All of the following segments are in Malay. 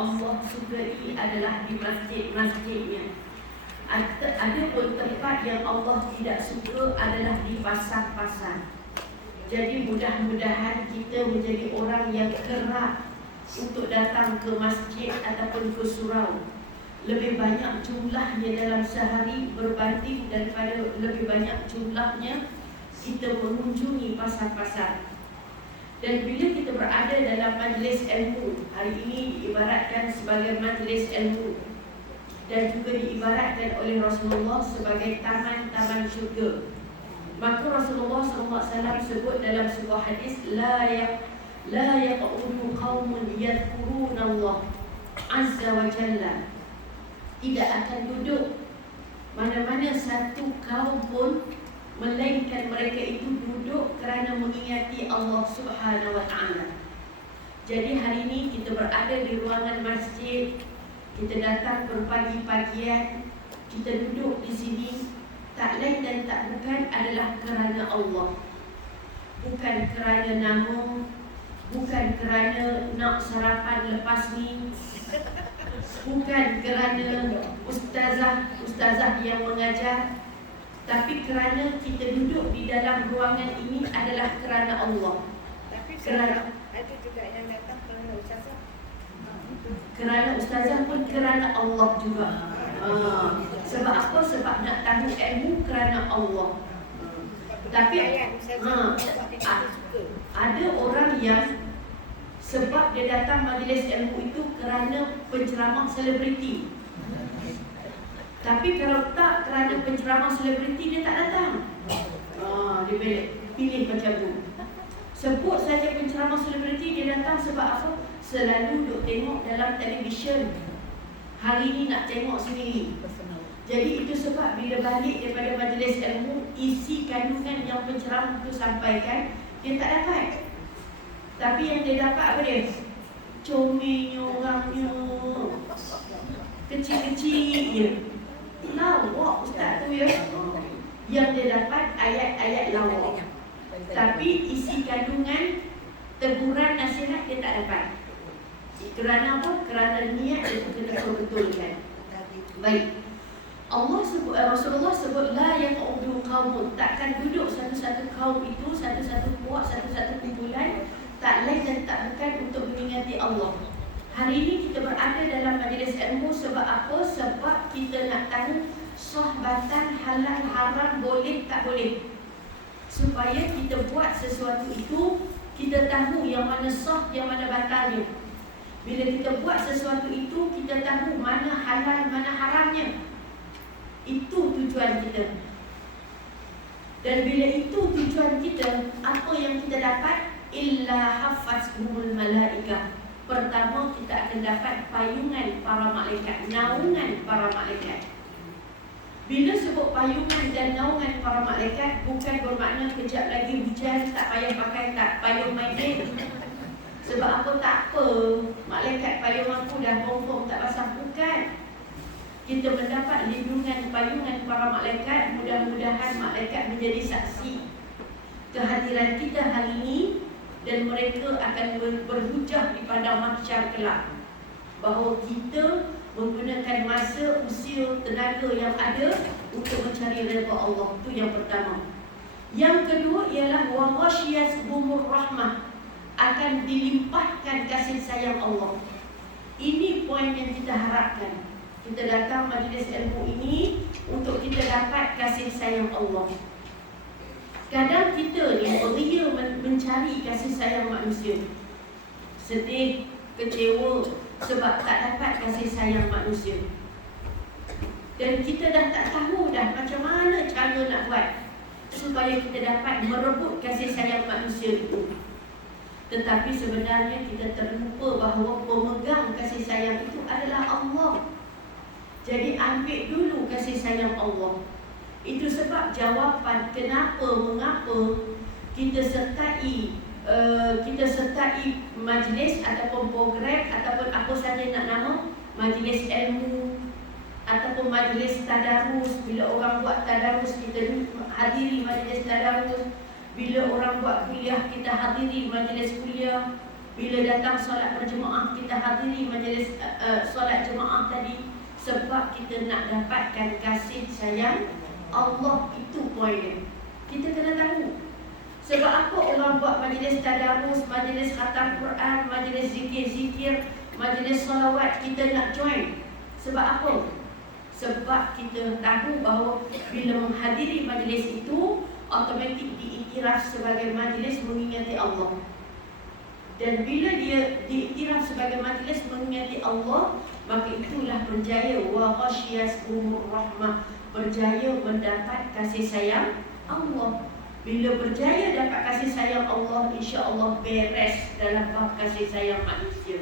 Allah sukai adalah di masjid-masjidnya. Ada pun tempat yang Allah tidak suka adalah di pasar-pasar. Jadi mudah-mudahan kita menjadi orang yang kerap untuk datang ke masjid ataupun ke surau. Lebih banyak jumlahnya dalam sehari berbanding daripada lebih banyak jumlahnya kita mengunjungi pasar-pasar. Dan bila kita berada dalam majlis ilmu, hari ini diibaratkan sebagai majlis ilmu dan juga diibaratkan oleh Rasulullah sebagai taman-taman syurga. Maka Rasulullah SAW sebut dalam sebuah hadis, la yaqudu qaumun yadhkuruna Allah azza wa jalla. Tidak akan duduk mana-mana satu kaum pun melainkan mereka itu duduk kerana mengingati Allah Subhanahu wa taala. Jadi hari ini kita berada di ruangan masjid, kita datang berpagi-pagian, kita duduk di sini, tak lain dan tak bukan adalah kerana Allah. Bukan kerana nama, bukan kerana nak sarapan lepas ni, bukan kerana ustazah yang mengajar, tapi kerana kita duduk di dalam ruangan ini adalah kerana Allah. Tapi kerana ada juga yang datang kerana ustazah. Kerana ustazah pun kerana Allah juga. Sebab apa? Sebab nak tahu ilmu kerana Allah. Tapi ada orang yang sebab dia datang majlis ilmu itu kerana penceramah selebriti. Tapi kalau tak kerana penceramah selebriti, dia tak datang. Dia pilih macam tu. Sebut saja penceramah selebriti, dia datang sebab apa? Selalu duk tengok dalam televisyen. Hari ni nak tengok sendiri. Jadi itu sebab bila balik daripada majlis ilmu, isi kandungan yang penceramah itu sampaikan, dia tak dapat. Tapi yang dia dapat apa dia? Comelnya orangnya, kecil-kecil je. Lawak ustaz tu ya. Yang dia dapat ayat-ayat lawak. Tapi isi kandungan teguran nasihat dia tak dapat. Kerana apa? Kerana niat dia kena betulkan. Baik. Rasulullah sebut la yaqudu qaumun, takkan duduk satu-satu kaum itu, satu-satu puak, satu-satu kumpulan, tak lain dan tak bukan untuk mengingati Allah. Hari ini kita berada dalam majlis ilmu sebab apa? Sebab kita nak tahu sahbatan halal haram boleh tak boleh. Supaya kita buat sesuatu itu, kita tahu yang mana sah, yang mana batalnya. Bila kita buat sesuatu itu, kita tahu mana halal, mana haramnya. Itu tujuan kita. Dan bila itu tujuan kita, apa yang kita dapat? Illa hafazhumul malaikah. Pertama, kita akan dapat payungan para malaikat, naungan para malaikat. Bila sebut payungan dan naungan para malaikat, bukan bermakna kejap lagi hujan, tak payah pakai tak payung main. Sebab apa? Tak apa, malaikat payung aku dah confirm tak basah. Bukan. Kita mendapat lindungan payungan para malaikat. Mudah-mudahan malaikat menjadi saksi kehadiran kita hari ini, dan mereka akan berhujah di padang mahsyar kelak bahawa kita menggunakan masa, usia, tenaga yang ada untuk mencari redha Allah. Itu yang pertama. Yang kedua ialah wa ghasyiyatuhumur rahmah, akan dilimpahkan kasih sayang Allah. Ini poin yang kita harapkan. Kita datang majlis ilmu ini untuk kita dapat kasih sayang Allah. Kadang kita ni beria mencari kasih sayang manusia. Sedih, kecewa sebab tak dapat kasih sayang manusia. Dan kita dah tak tahu dah macam mana cara nak buat supaya kita dapat merebut kasih sayang manusia itu. Tetapi sebenarnya kita terlupa bahawa pemegang kasih sayang itu adalah Allah. Jadi ambil dulu kasih sayang Allah. Itu sebab jawapan kenapa, mengapa kita sertai majlis ataupun program ataupun apa saja nak nama, majlis ilmu ataupun majlis tadarus. Bila orang buat tadarus, kita hadiri majlis tadarus. Bila orang buat kuliah, kita hadiri majlis kuliah. bila datang solat berjemaah kita hadiri majlis solat jemaah tadi, sebab kita nak dapatkan kasih sayang Allah. Itu poin dia. Kita kena tahu sebab apa orang buat majlis tadarus, majlis khatam Quran, majlis zikir-zikir, majlis salawat, kita nak join. Sebab apa? Sebab kita tahu bahawa bila menghadiri majlis itu automatik diiktiraf sebagai majlis mengingati Allah. Dan bila dia diiktiraf sebagai majlis mengingati Allah, maka itulah berjaya wa ghasyiyaskumur rahmah, berjaya mendapat kasih sayang Allah. Bila berjaya dapat kasih sayang Allah, insya-Allah beres dalam bab kasih sayang manusia.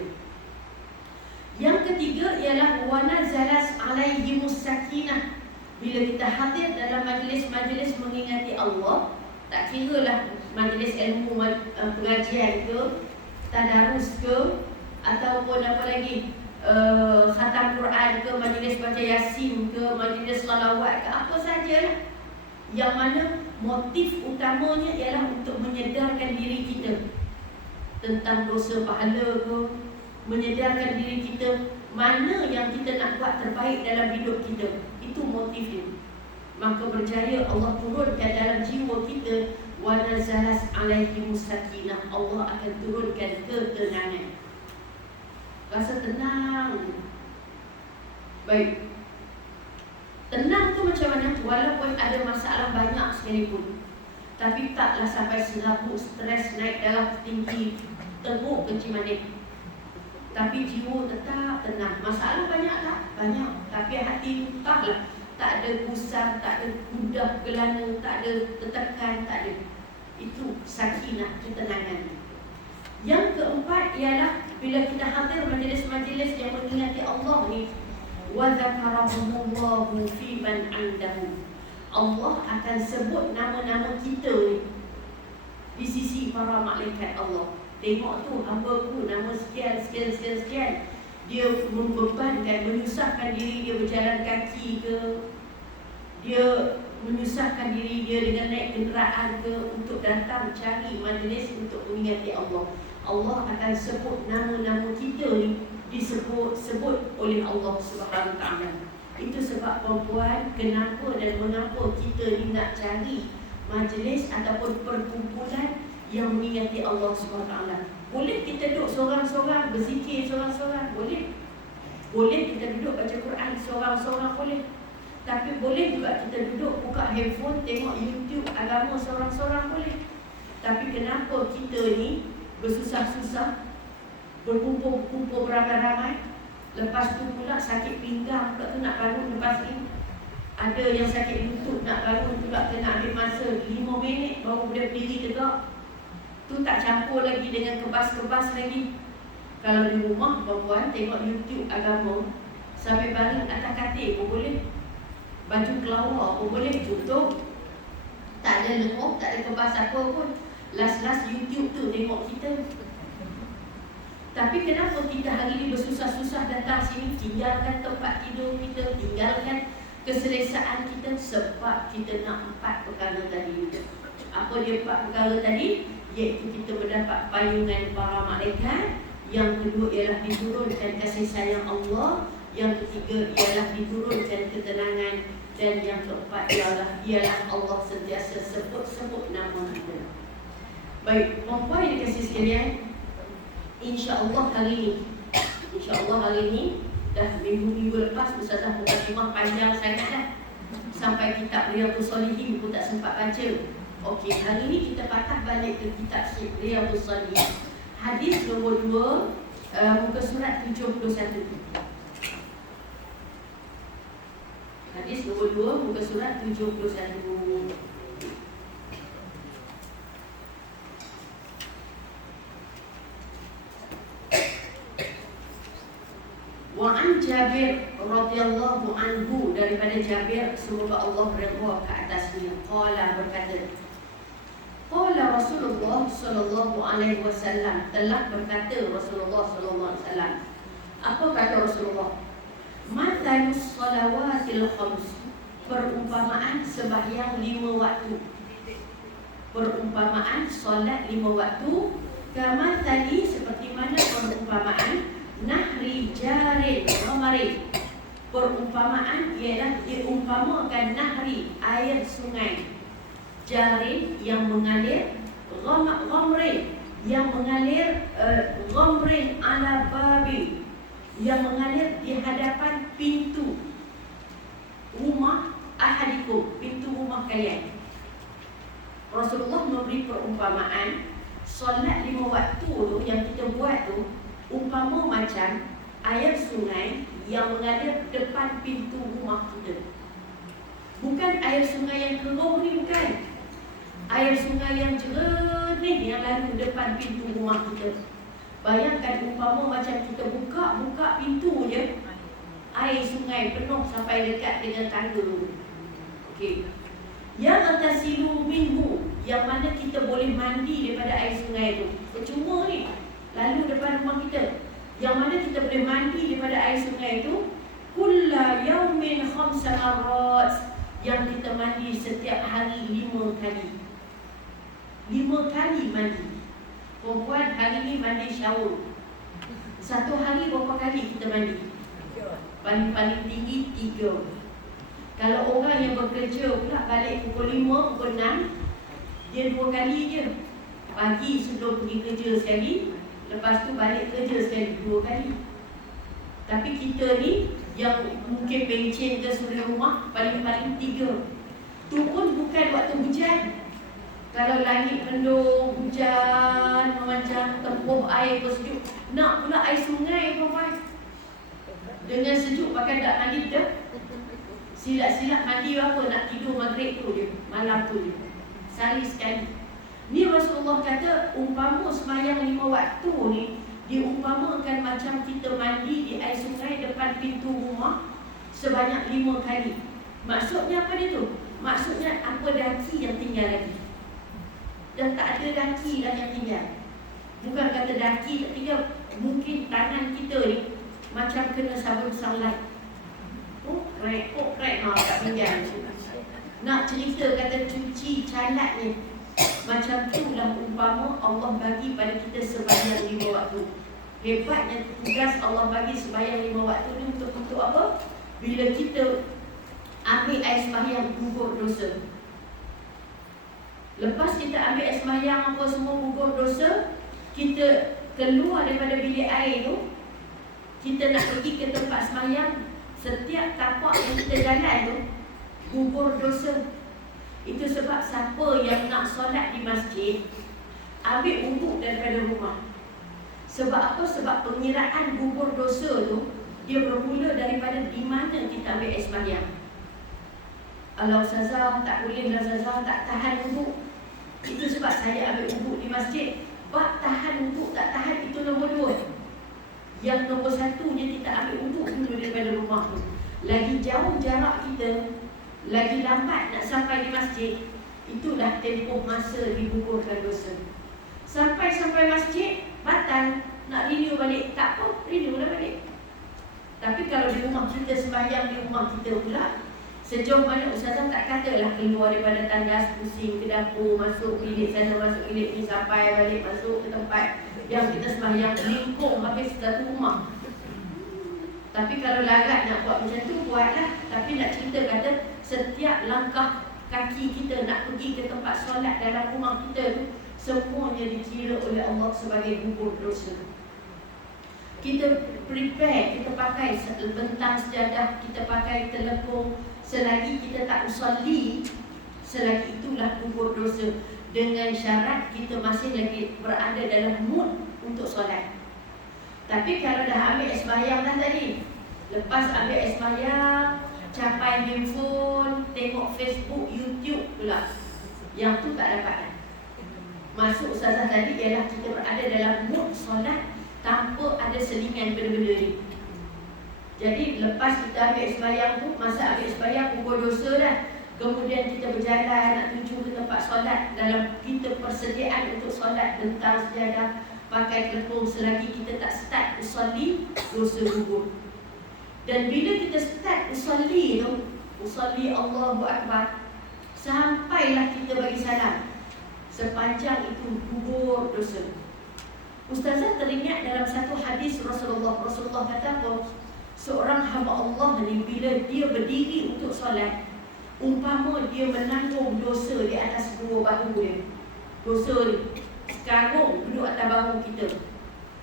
Yang ketiga ialah wa nazalas alaihimus sakinah. Bila kita hadir dalam majlis-majlis mengingati Allah, tak kiralah majlis ilmu pengajian ke, tadarus ke, ataupun apa lagi, khatam Quran ke, majlis baca Yasin ke, majlis salawat ke, apa sajalah, yang mana motif utamanya ialah untuk menyedarkan diri kita tentang dosa pahala ke, menyedarkan diri kita mana yang kita nak buat terbaik dalam hidup kita. Itu motifnya. Maka berjaya Allah turunkan dalam jiwa kita wa nazalas alaihimus sakinah. Allah akan turunkan ketenangan. Rasa tenang. Baik. Tenang tu macam mana? Walaupun ada masalah banyak sekalipun, tapi taklah sampai serabut, stres, naik darah tinggi, teruk kecil manik, tapi jiwa tetap tenang. Masalah banyak tak? Banyak. Tapi hati entahlah, tak ada gusar, tak ada gundah gelana, tak ada tertekan, tak ada. Itu sakinah, ketenangan. Yang keempat ialah bila kita hadir majlis-majlis yang mengingati Allah ni, wa zakarahumullahu fi man 'indahu. Allah akan sebut nama-nama kita ni di sisi para malaikat Allah. Tengok tu hamba-Ku nama sekian. Dia membebankan, menyusahkan diri dia berjalan kaki ke, dia menyusahkan diri dia dengan naik kenderaan ke, untuk datang cari majlis untuk mengingati Allah. Allah akan sebut nama-nama kita ni, disebut oleh Allah Subhanahu Wa Taala. Itu sebab perempuan, kenapa dan mengapa kita ni nak cari majlis ataupun perkumpulan yang mengingati Allah Subhanahu Wa Taala. Boleh kita duduk seorang-seorang berzikir seorang-seorang, boleh. Boleh kita duduk baca Quran seorang-seorang, boleh. Tapi boleh juga kita duduk buka handphone tengok YouTube agama seorang-seorang, boleh. Tapi kenapa kita ni bersusah-susah berkumpul-kumpul beramai-ramai, lepas tu pula sakit pinggang pula tu nak bangun lepas ni. Ada yang sakit lutut nak bangun pula kena ambil masa 5 minit baru boleh berdiri tegak. Tu tak campur lagi dengan kebas-kebas lagi. Kalau di rumah perempuan tengok YouTube agama sambil baring atas katil pun boleh, baju kelawar pun boleh, tutup, tak ada lemuk, tak ada kebas apa pun. Last YouTube tu tengok kita. Tapi kenapa kita hari ni bersusah-susah datang sini, tinggalkan tempat tidur kita, tinggalkan keselesaan kita, sebab kita nak 4 perkara tadi. Apa dia 4 perkara tadi? Iaitu kita mendapat payungan para malaikat. Yang kedua ialah diturunkan kasih sayang Allah. Yang ketiga ialah diturunkan ketenangan. Dan yang keempat ialah Allah sentiasa sebut-sebut nama kita. Baik, perempuan yang kasih sekalian, InsyaAllah hari ini dah minggu-minggu lepas Ustazah mukadimah panjang sangat dah, sampai kitab Riyadhus Shalihin pun tak sempat baca. Okey, hari ni kita patah balik ke kitab Riyadhus Shalihin, hadis nombor 2, muka surat 71. Hadis nombor 2, muka surat 71. Wa'an Jabir radhiyallahu anhu, daripada Jabir semoga Allah redha ke atasnya, qala, berkata, qala Rasulullah sallallahu alaihi wasallam, telah berkata Rasulullah sallallahu alaihi wasallam. Apa kata Rasulullah? Mathalus salawatil khams, perumpamaan sembahyang 5 waktu. Perumpamaan solat 5 waktu, kama tadi seperti bagaimana perumpamaan nahri jarin ghamari. Perumpamaan ialah diumpamakan nahri, air sungai, jarin yang mengalir, ghamrin yang mengalir, ghamrin ala babi yang mengalir di hadapan pintu rumah ahadikum, pintu rumah kalian. Rasulullah memberi perumpamaan solat 5 waktu tu yang kita buat tu umpama macam air sungai yang mengalir depan pintu rumah kita. Bukan air sungai yang keruh ni, bukan. Air sungai yang jernih yang lalu depan pintu rumah kita. Bayangkan umpama macam kita buka pintu je, air sungai penuh sampai dekat dengan tangga. Okey. Yang atasilu minhu, yang mana kita boleh mandi daripada air sungai tu. Percuma ni, lalu depan rumah kita. Yang mana kita boleh mandi daripada air sungai tu kulla yaumin 5 marrat, yang kita mandi setiap hari 5 kali. 5 kali mandi. Perempuan hari ni mandi shower. Satu hari berapa kali kita mandi? Paling tinggi 3. Kalau orang yang bekerja pula balik pukul 5, pukul 6, dia 2 kali je. Pagi sebelum pergi kerja sekali, lepas tu balik kerja sekali, 2 kali. Tapi kita ni yang mungkin pencen ke suri rumah, paling 3. Tu pun bukan waktu hujan. Kalau langit mendung, hujan, memanjang, tempuh air bersejuk, nak pula air sungai perempuan. Dengan sejuk pakai tak mandi dah. Silap-silap mandi apa, nak tidur maghrib tu je, malam tu je. Sehari sekali. Ni Rasulullah kata umpama sembahyang 5 waktu ni diumpamakan macam kita mandi di air sungai depan pintu rumah sebanyak 5 kali. Maksudnya apa dia tu? Maksudnya apa daki yang tinggal lagi? Dah tak ada daki dah yang tinggal. Bukan kata daki tak tinggal, mungkin tangan kita ni macam kena sabun sunlight. Krek, tak tinggal. Nak cerita kata cuci calat ni, macam tu lah umpama Allah bagi pada kita sembahyang 5 waktu. Hebatnya tugas Allah bagi sembahyang 5 waktu ni untuk apa? Bila kita ambil air sembahyang gugur dosa. Lepas kita ambil air sembahyang apa semua gugur dosa, kita keluar daripada bilik air tu, kita nak pergi ke tempat sembahyang, setiap tapak yang kita jalan tu gugur dosa. Itu sebab siapa yang nak solat di masjid, ambil wuduk daripada rumah. Sebab apa? Sebab pengiraan gugur dosa tu dia bermula daripada di mana kita ambil air sembahyang. Kalau Ustazah tak boleh lah, Ustazah tak tahan wuduk. Itu sebab saya ambil wuduk di masjid. Bab tahan wuduk tak tahan itu nombor 2. Yang nombor 1 dia kita ambil wuduk dulu daripada rumah tu. Lagi jauh jarak kita, lagi lambat nak sampai di masjid, itulah tempoh masa digugurkan dosa. Sampai masjid, batal, nak renew balik, tak apa, renew lah balik. Tapi kalau di rumah kita sembahyang di rumah kita pula, sejauh mana Ustazah tak katalah keluar daripada tandas, pusing ke dapur, masuk bilik sana, masuk bilik ni, sampai balik, masuk ke tempat yang kita sembahyang, lingkung habis satu rumah. Tapi kalau larat nak buat macam tu, buatlah. Tapi nak cerita kata setiap langkah kaki kita nak pergi ke tempat solat dalam rumah kita tu, semuanya dikira oleh Allah sebagai gugur dosa. Kita prepare, kita pakai bentang sejadah, kita pakai telepon, selagi kita tak usolli, selagi itulah gugur dosa. Dengan syarat kita masih lagi berada dalam mood untuk solat. Tapi kalau dah ambil sembahyang dah tadi, lepas ambil sembahyang, capai handphone, tengok Facebook, YouTube pula, yang tu tak dapat dah. Maksud Ustazah tadi ialah kita berada dalam mood solat tanpa ada selingan benda-benda ni. Jadi lepas kita ambil sembahyang tu, masa ambil sembahyang gugur dosa dah, kemudian kita berjalan nak tuju ke tempat solat, dalam kita persediaan untuk solat, bentang sejadah, pakai telepon, selagi kita tak start usolli, dosa gugur. Dan bila kita start usolli tu, usolli Allahu Akbar, sampailah kita bagi salam, sepanjang itu gugur dosa. Ustazah teringat dalam satu hadis Rasulullah kata apa? Seorang hamba Allah ni bila dia berdiri untuk solat, umpama dia menanggung dosa di atas dua bahu dia. Dosa ni sekarang duduk atas bahu kita,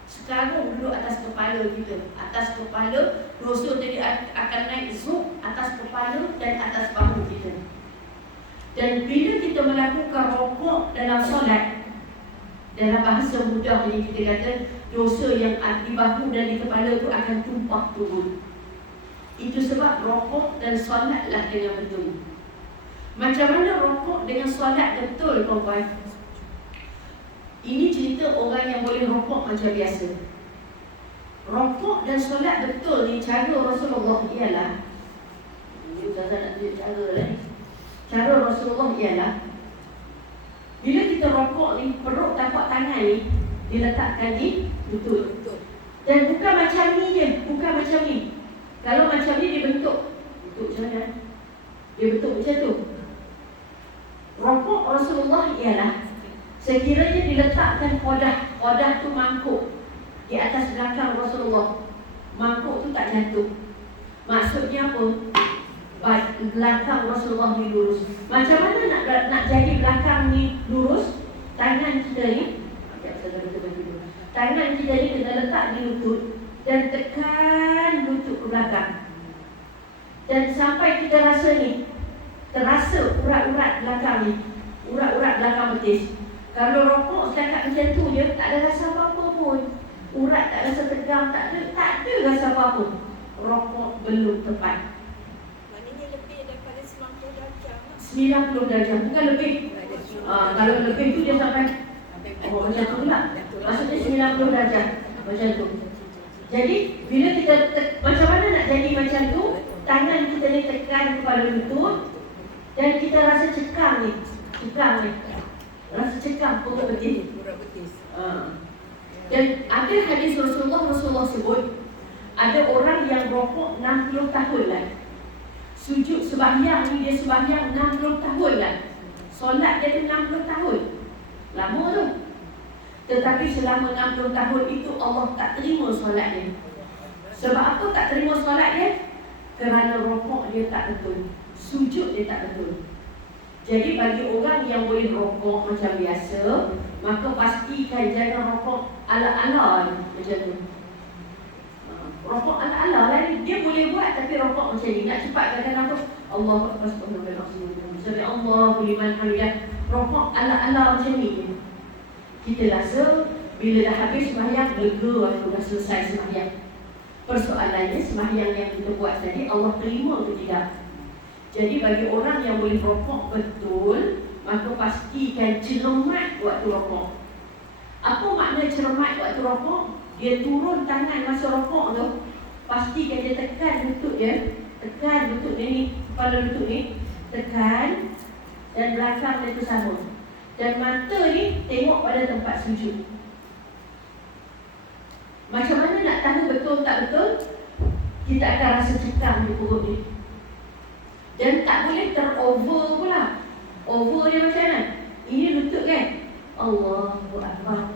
sekarang duduk atas kepala kita. Atas kepala, dosa tadi akan naik zup atas kepala dan atas bahu kita. Dan bila kita melakukan rokok dalam solat, dalam bahasa mudah ni kita kata dosa yang di bahu dan di kepala tu akan tumpah turun. Itu sebab rokok dan solatlah dengan betul. Macam mana rokok dengan solat betul, tuan-tuan? Ini cerita orang yang boleh rokok macam biasa. Rokok dan solat betul ni cara Rasulullah ialah, ini Ustazah nak tunjuk cara lah ni. Cara Rasulullah ialah bila kita rokok ni, perut tapak tangan ni diletakkan di lutut. Dan bukan macam ni je, bukan macam ni. Kalau macam ni dia bentuk macam mana? Dia bentuk macam tu. Rokok Rasulullah ialah sekiranya diletakkan kodah tu mangkuk di atas belakang Rasulullah, mangkuk tu tak jatuh. Maksudnya apa? Belakang Rasulullah ni lurus. Macam mana nak jadi belakang ni lurus? Tangan kita ni, tangan kita ni kena letak di lutut dan tekan lutut ke belakang. Dan sampai kita rasa ni, terasa urat-urat belakang ni, urat-urat belakang betis. Kalau rokok setakat macam tu je, tak ada rasa apa-apa pun. Urat tak rasa tegang, tak ada rasa apa-apa. Rokok belum tepat. Maknanya lebih daripada 90 darjah. 90 darjah, bukan lebih. Kalau lebih tu dia sampai macam tu pula. Maksudnya 90 darjah. Macam tu. Jadi bila kita macam mana nak jadi macam tu? Tangan kita ni tekan kepala lutut dan kita rasa cekam ni. Rasa cekam perut betis. Dan ada hadis Rasulullah sebut, ada orang yang rokok 60 tahun lah. Sujud sembahyang ni dia sembahyang 60 tahun lah. Solat dia 60 tahun. Lama tu. Tetapi selama 60 tahun itu Allah tak terima solat dia. Sebab apa tak terima solat dia? Kerana rokok dia tak betul, sujud dia tak betul. Jadi bagi orang yang boleh rokok macam biasa, maka pastikan jangan rokok ala-ala macam tu. Rokok ala-ala lah ni. Dia boleh buat tapi rokok macam ni. Nak cepat katakan apa? Allahu Akbar, Allahu liman hamidah. Rokok ala-ala macam ni. Kita rasa bila dah habis sembahyang, lega waktu dah selesai sembahyang. Persoalannya sembahyang yang kita buat tadi Allah terima ke tidak? Jadi bagi orang yang boleh rokok betul, maka pastikan cermat waktu rokok. Apa makna cermat waktu rokok? Dia turun tangan masa rokok tu, pastikan dia tekan lutut dia, tekan lutut dia ni, kepala lutut ni, tekan dan belakang dia tu sama. Dan mata ni tengok pada tempat sujud. Macam mana nak tahu betul tak betul? Kita akan rasa cekam di perut ni. Dan tak boleh terover pula. Over dia macam mana? Ini lutut kan? Allahu Akbar.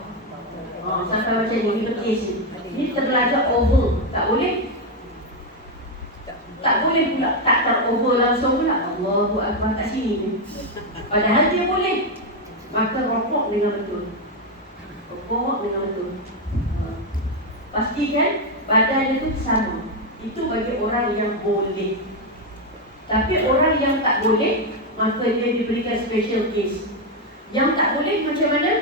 Sampai macam ni, betis ni. Ini terlajar over. Tak boleh? Tak boleh pula. Tak terover langsung pula. Allahu Akbar kat sini ni. Padahal dia boleh. Maka rokok dengan betul. Rokok dengan betul. Pastikan badan itu sama. Itu bagi orang yang boleh. Tapi orang yang tak boleh, maka dia diberikan special case. Yang tak boleh macam mana?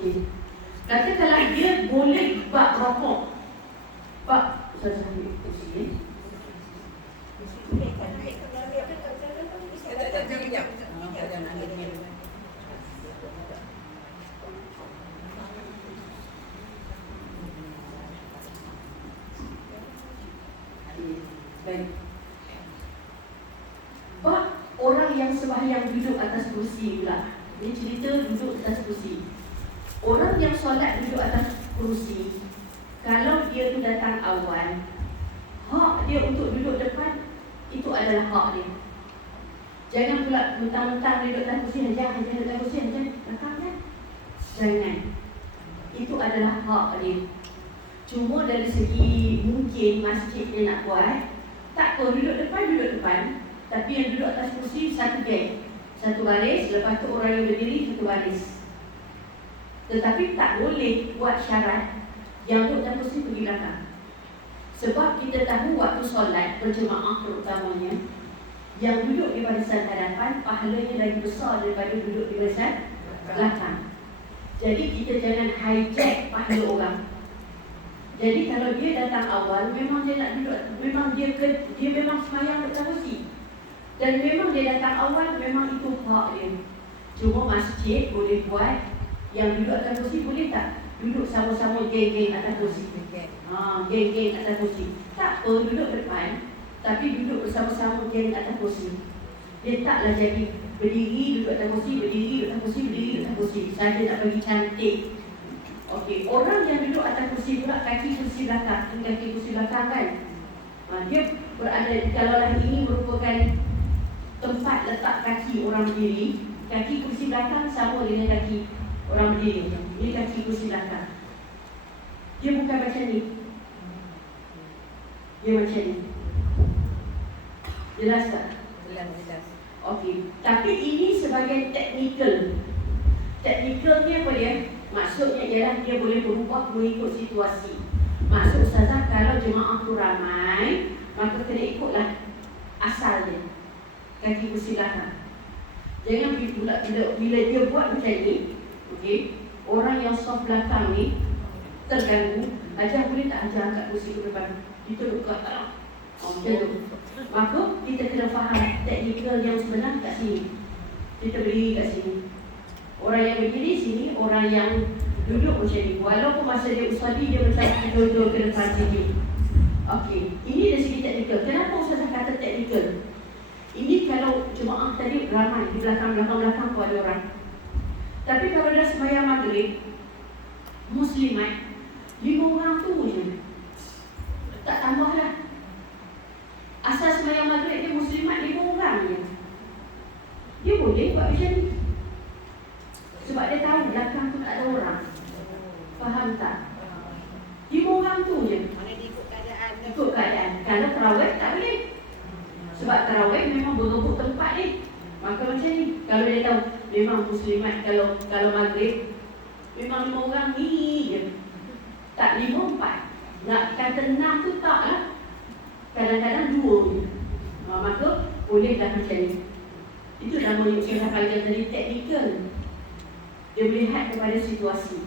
Okay. Katakanlah dia boleh bak rokok. Bak, saya ambil kursi ni. Baik. Bak orang yang sembahyang duduk atas kursi pula. Dia cerita duduk atas kursi. Orang yang solat duduk atas kursi, kalau dia tu datang awal, hak dia untuk duduk depan, itu adalah hak dia. Jangan pula mentang-mentang dia duduk atas kursi, jangan duduk atas kursi, jangan belakang kan. Jangan. Itu adalah hak dia. Cuma dari segi mungkin masjid dia nak buat, tak apa, duduk depan. Tapi yang duduk atas kursi satu geng, satu baris, lepas tu orang yang berdiri satu baris. Tetapi tak boleh buat syarat yang duduk atas kursi pergi belakang. Sebab kita tahu waktu solat berjemaah terutamanya, yang duduk di barisan hadapan pahalanya lagi besar daripada duduk di barisan belakang. Jadi kita jangan hijack pahala orang. Jadi kalau dia datang awal, memang dia nak duduk, memang dia memang semayang dekat kursi. Dan memang dia datang awal, memang itu hak dia. Cuma masjid boleh buat yang duduk atas kursi, boleh tak? Duduk sama-sama geng-geng atas kursi. Geng-geng atas kursi. Tak apa, duduk depan, tapi duduk bersama-sama geng atas kursi. Dia taklah jadi berdiri, duduk atas kursi, berdiri, duduk atas kursi, berdiri, duduk atas kursi. Saja nak bagi cantik. Okey, orang yang duduk atas kursi pula kaki kursi belakang, kaki kursi belakang kan. Dia berada, kalaulah ini merupakan tempat letak kaki orang berdiri, kaki kursi belakang sama dengan kaki orang berdiri. Ini kaki kursi belakang. Dia bukan macam ni. Dia macam ni. Jelas tak? Jelas. Okey, tapi ini sebagai teknikal. Teknikalnya apa dia? Maksudnya ialah dia boleh berubah mengikut situasi. Maksud Ustazah, kalau jemaah tu ramai, maka kena ikutlah asal dia, kaki kursi belakang. Jangan bila dia buat macam ni, okey, orang yang soft belakang ni terganggu, ajar boleh tak ajar angkat kursi ke depan? Kita dekat tak? Macam tu. Maka kita kena faham teknikal yang sebenar kat sini. Kita berdiri kat sini. Orang yang berdiri sini, orang yang duduk macam ni. Walaupun masa dia usadi, dia macam duduk ke depan sini. Okey, ini dari segi teknikal. Kenapa Ustazah kata teknikal? Ini kalau jemaah tadi ramai, di belakang-belakang pun ada orang. Tapi kalau dah sembahyang maghrib, muslimat, 5 orang tu je. Tak tambah lah. Asal sembahyang maghrib dia muslimat 5 orang je. Dia boleh buat macam ni. Sebab dia tahu belakang tu tak ada orang. Faham tak? 5 orang tu je. Mana dia ikut keadaan. Ikut keadaan. Kalau tarawih tak boleh. Sebab tarawih memang berebut tempat ni. Maka macam ni. Kalau dia tahu memang muslimat, kalau maghrib memang 5 orang ni je. Tak 5, 4. Nak kata 6 tu tak lah. Kadang-kadang 2 je. Maka bolehlah macam ni. Itu namanya Ustazah panggil tadi teknikal. Dia melihat kepada situasi.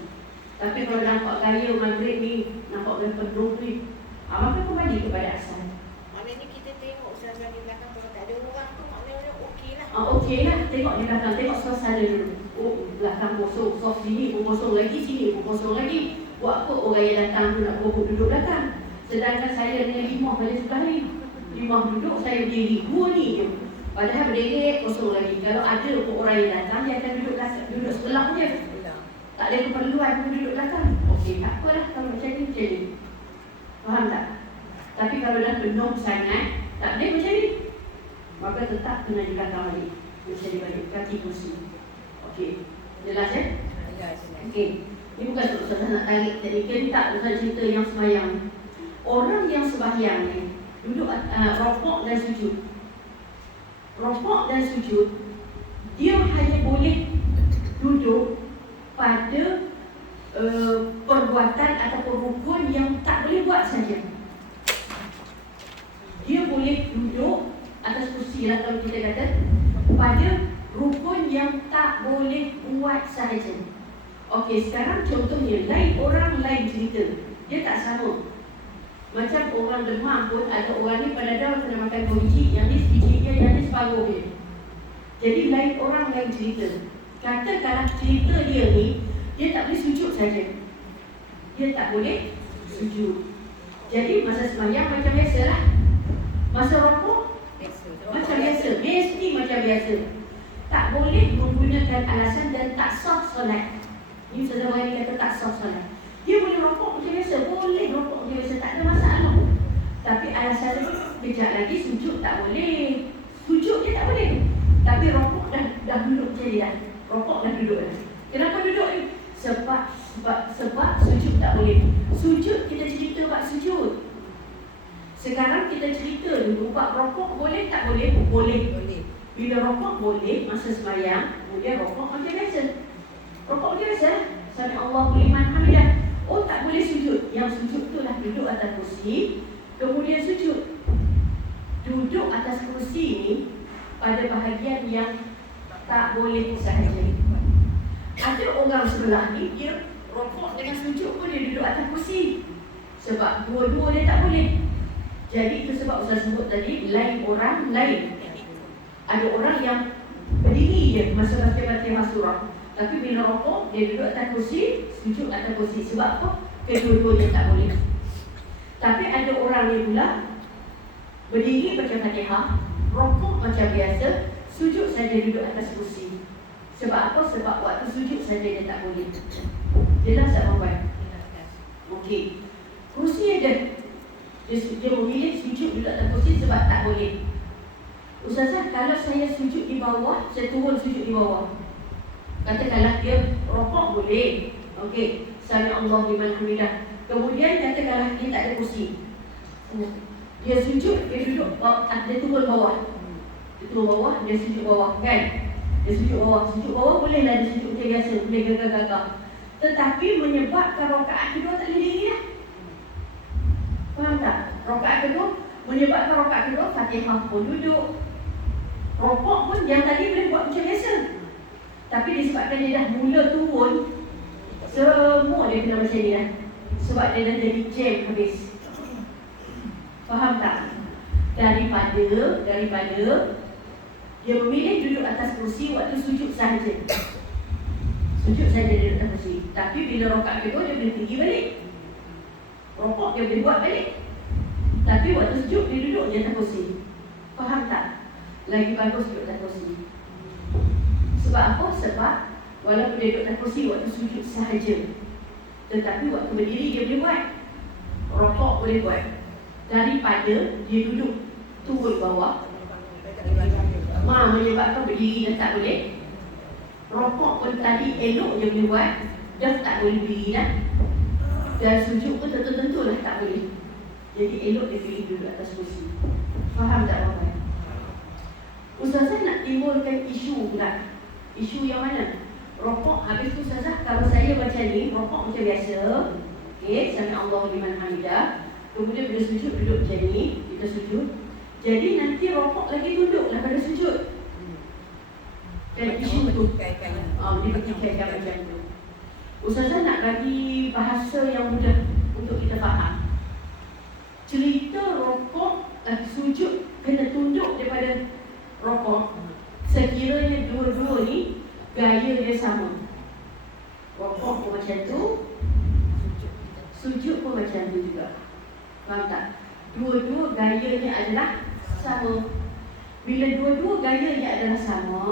Tapi kalau nampak gaya maghrib ni, nampak gaya penuh ni, maka kembali kepada asal. Maknanya kita tengok Ustazah di belakang, kalau tak ada orang tu maknanya okey lah. Okey lah, tengok di belakang, tengok suasana dulu. Oh, belakang kosong, soft sini pun kosong lagi, sini pun kosong lagi. Buat apa orang yang datang tu nak berebut duduk belakang? Sedangkan saya dengan 5 pada sebelah ni. 5 duduk, saya berdiri, 2 ni je. Padahal berdiri kosong lagi. Kalau ada pun orang yang datang, dia akan duduk sebelah je. Tak ada keperluan pun duduk belakang. Okey, tak apalah kalau macam ni, macam ni. Faham tak? Tapi kalau dah penuh sangat, tak boleh macam ni. Maka tetap kena di belakang balik. Macam ni balik, kaki kursi. Okey, jelas ya? Jelas. Okey, ini bukan Ustazah nak tarik teknikal, tak Ustazah cerita yang sembahyang. Orang yang sembahyang ni duduk rokok dan sujud. Rokok dan sujud, dia hanya boleh duduk pada perbuatan ataupun rukun yang tak boleh buat saja. Dia boleh duduk atas kursi lah kalau kita kata, pada rukun yang tak boleh buat sahaja. Okey, sekarang contohnya, lain orang lain cerita. Dia tak sama. Macam orang demam pun, ada orang ni Panadol kena makan 2 biji, yang ni sebiji je, yang ni separuh je. Jadi lain orang lain cerita. Katakanlah cerita dia ni, dia tak boleh sujud saja. Dia tak boleh sujud. Jadi masa sembahyang macam biasa lah. Masa rokok macam biasa. Mesti macam biasa. Tak boleh menggunakan alasan dan tak sah solat. Ini Ustazah Wahid kata tak sah solat. Dia boleh rokok macam biasa. Boleh rokok macam biasa. Tak ada masalah. Tapi alasan kejap lagi sujud tak boleh. Sujud dia tak boleh. Tapi rokok dah duduk macam ni dah. Rokok dah duduk dah. Kenapa duduk ni? Sekarang kita cerita dulu, buat rokok boleh tak boleh? Boleh. Boleh. Bila rokok boleh, masa sembahyang, kemudian rokok macam biasa. Rokok macam biasa. Sami Allahu liman hamidah. Oh, tak boleh sujud. Yang sujud tu lah duduk atas kursi, kemudian sujud. Duduk atas kursi ni pada bahagian yang tak boleh sahaja. Ada orang sebelah ni, dia rokok dengan sujud pun dia duduk atas kursi. Sebab dua-dua dia tak boleh. Jadi itu sebab Ustaz sebut tadi, lain orang lain. Ada orang yang berdiri je masa baca Fatihah surah, tapi bila rokok dia duduk atas kursi, sujud atas kursi. Sebab apa? Kedua-duanya tak boleh. Tapi ada orang ni pula berdiri baca Fatihah, rokok macam biasa, sujud saja duduk atas kursi. Sebab apa? Sebab waktu sujud saja dia tak boleh. Jelas tak Puan? Okey. Kursi ada. Dia memilih sujud duduk atas kursi sebab tak boleh. Ustazah, kalau saya sujud di bawah, saya turun sujud di bawah. Katakanlah dia rokok boleh. Okey, Sami Allahu liman hamidah. Kemudian katakanlah dia tak ada kursi. Dia sujud, dia duduk, dia turun bawah. Dia turun bawah, dia sujud bawah, kan? Dia sujud bawah. Sujud bawah bolehlah dia sujud macam biasa, boleh gagah-gagah. Tetapi menyebabkan rakaat kedua tak boleh diri lah. Faham tak? Rakaat kedua, menyebabkan rakaat kedua Fatihah pun duduk. Rokok pun yang tadi boleh buat macam biasa. Tapi disebabkan dia dah mula turun, semua dia kena macam ni dah. Sebab dia dah jadi jam habis. Faham tak? Daripada dia memilih duduk atas kursi waktu sujud sahaja. Sujud saja dia atas kursi. Tapi bila rakaat kedua dia boleh tinggi balik. Rokok dia boleh buat balik. Tapi waktu sujud dia duduk je atas kursi. Faham tak? Lagi bagus duduk atas kursi. Sebab apa? Sebab walaupun dia duduk atas kursi waktu sujud sahaja, tetapi waktu berdiri dia boleh buat. Rokok boleh buat. Daripada dia duduk turun bawah, menyebabkan berdiri dah tak boleh. Rokok pun tadi elok je boleh buat, dah tak boleh berdiri dah. Dan sujud pun tentu-tentulah tak boleh. Jadi elok dia pilih duduk atas kursi. Faham tak Bapak? Ustazah nak timbulkan isu pula. Isu yang mana? Rokok, habis tu Ustazah, kalau saya baca ni, rokok macam biasa. Okay, Sami Allahu liman hamidah. Kemudian bila sujud, duduk macam ni, kita sujud. Jadi nanti rokok lagi duduklah pada sujud. Dan isu tu dipertikaikan macam tu. Ustazah nak bagi bahasa yang mudah untuk kita faham. Cerita rokok, sujud kena tunduk daripada rokok, sekiranya dua-dua ni gaya dia sama. Rokok pun macam tu, sujud pun macam tu juga. Faham tak? Dua-dua gayanya adalah sama. Bila dua-dua gayanya adalah sama,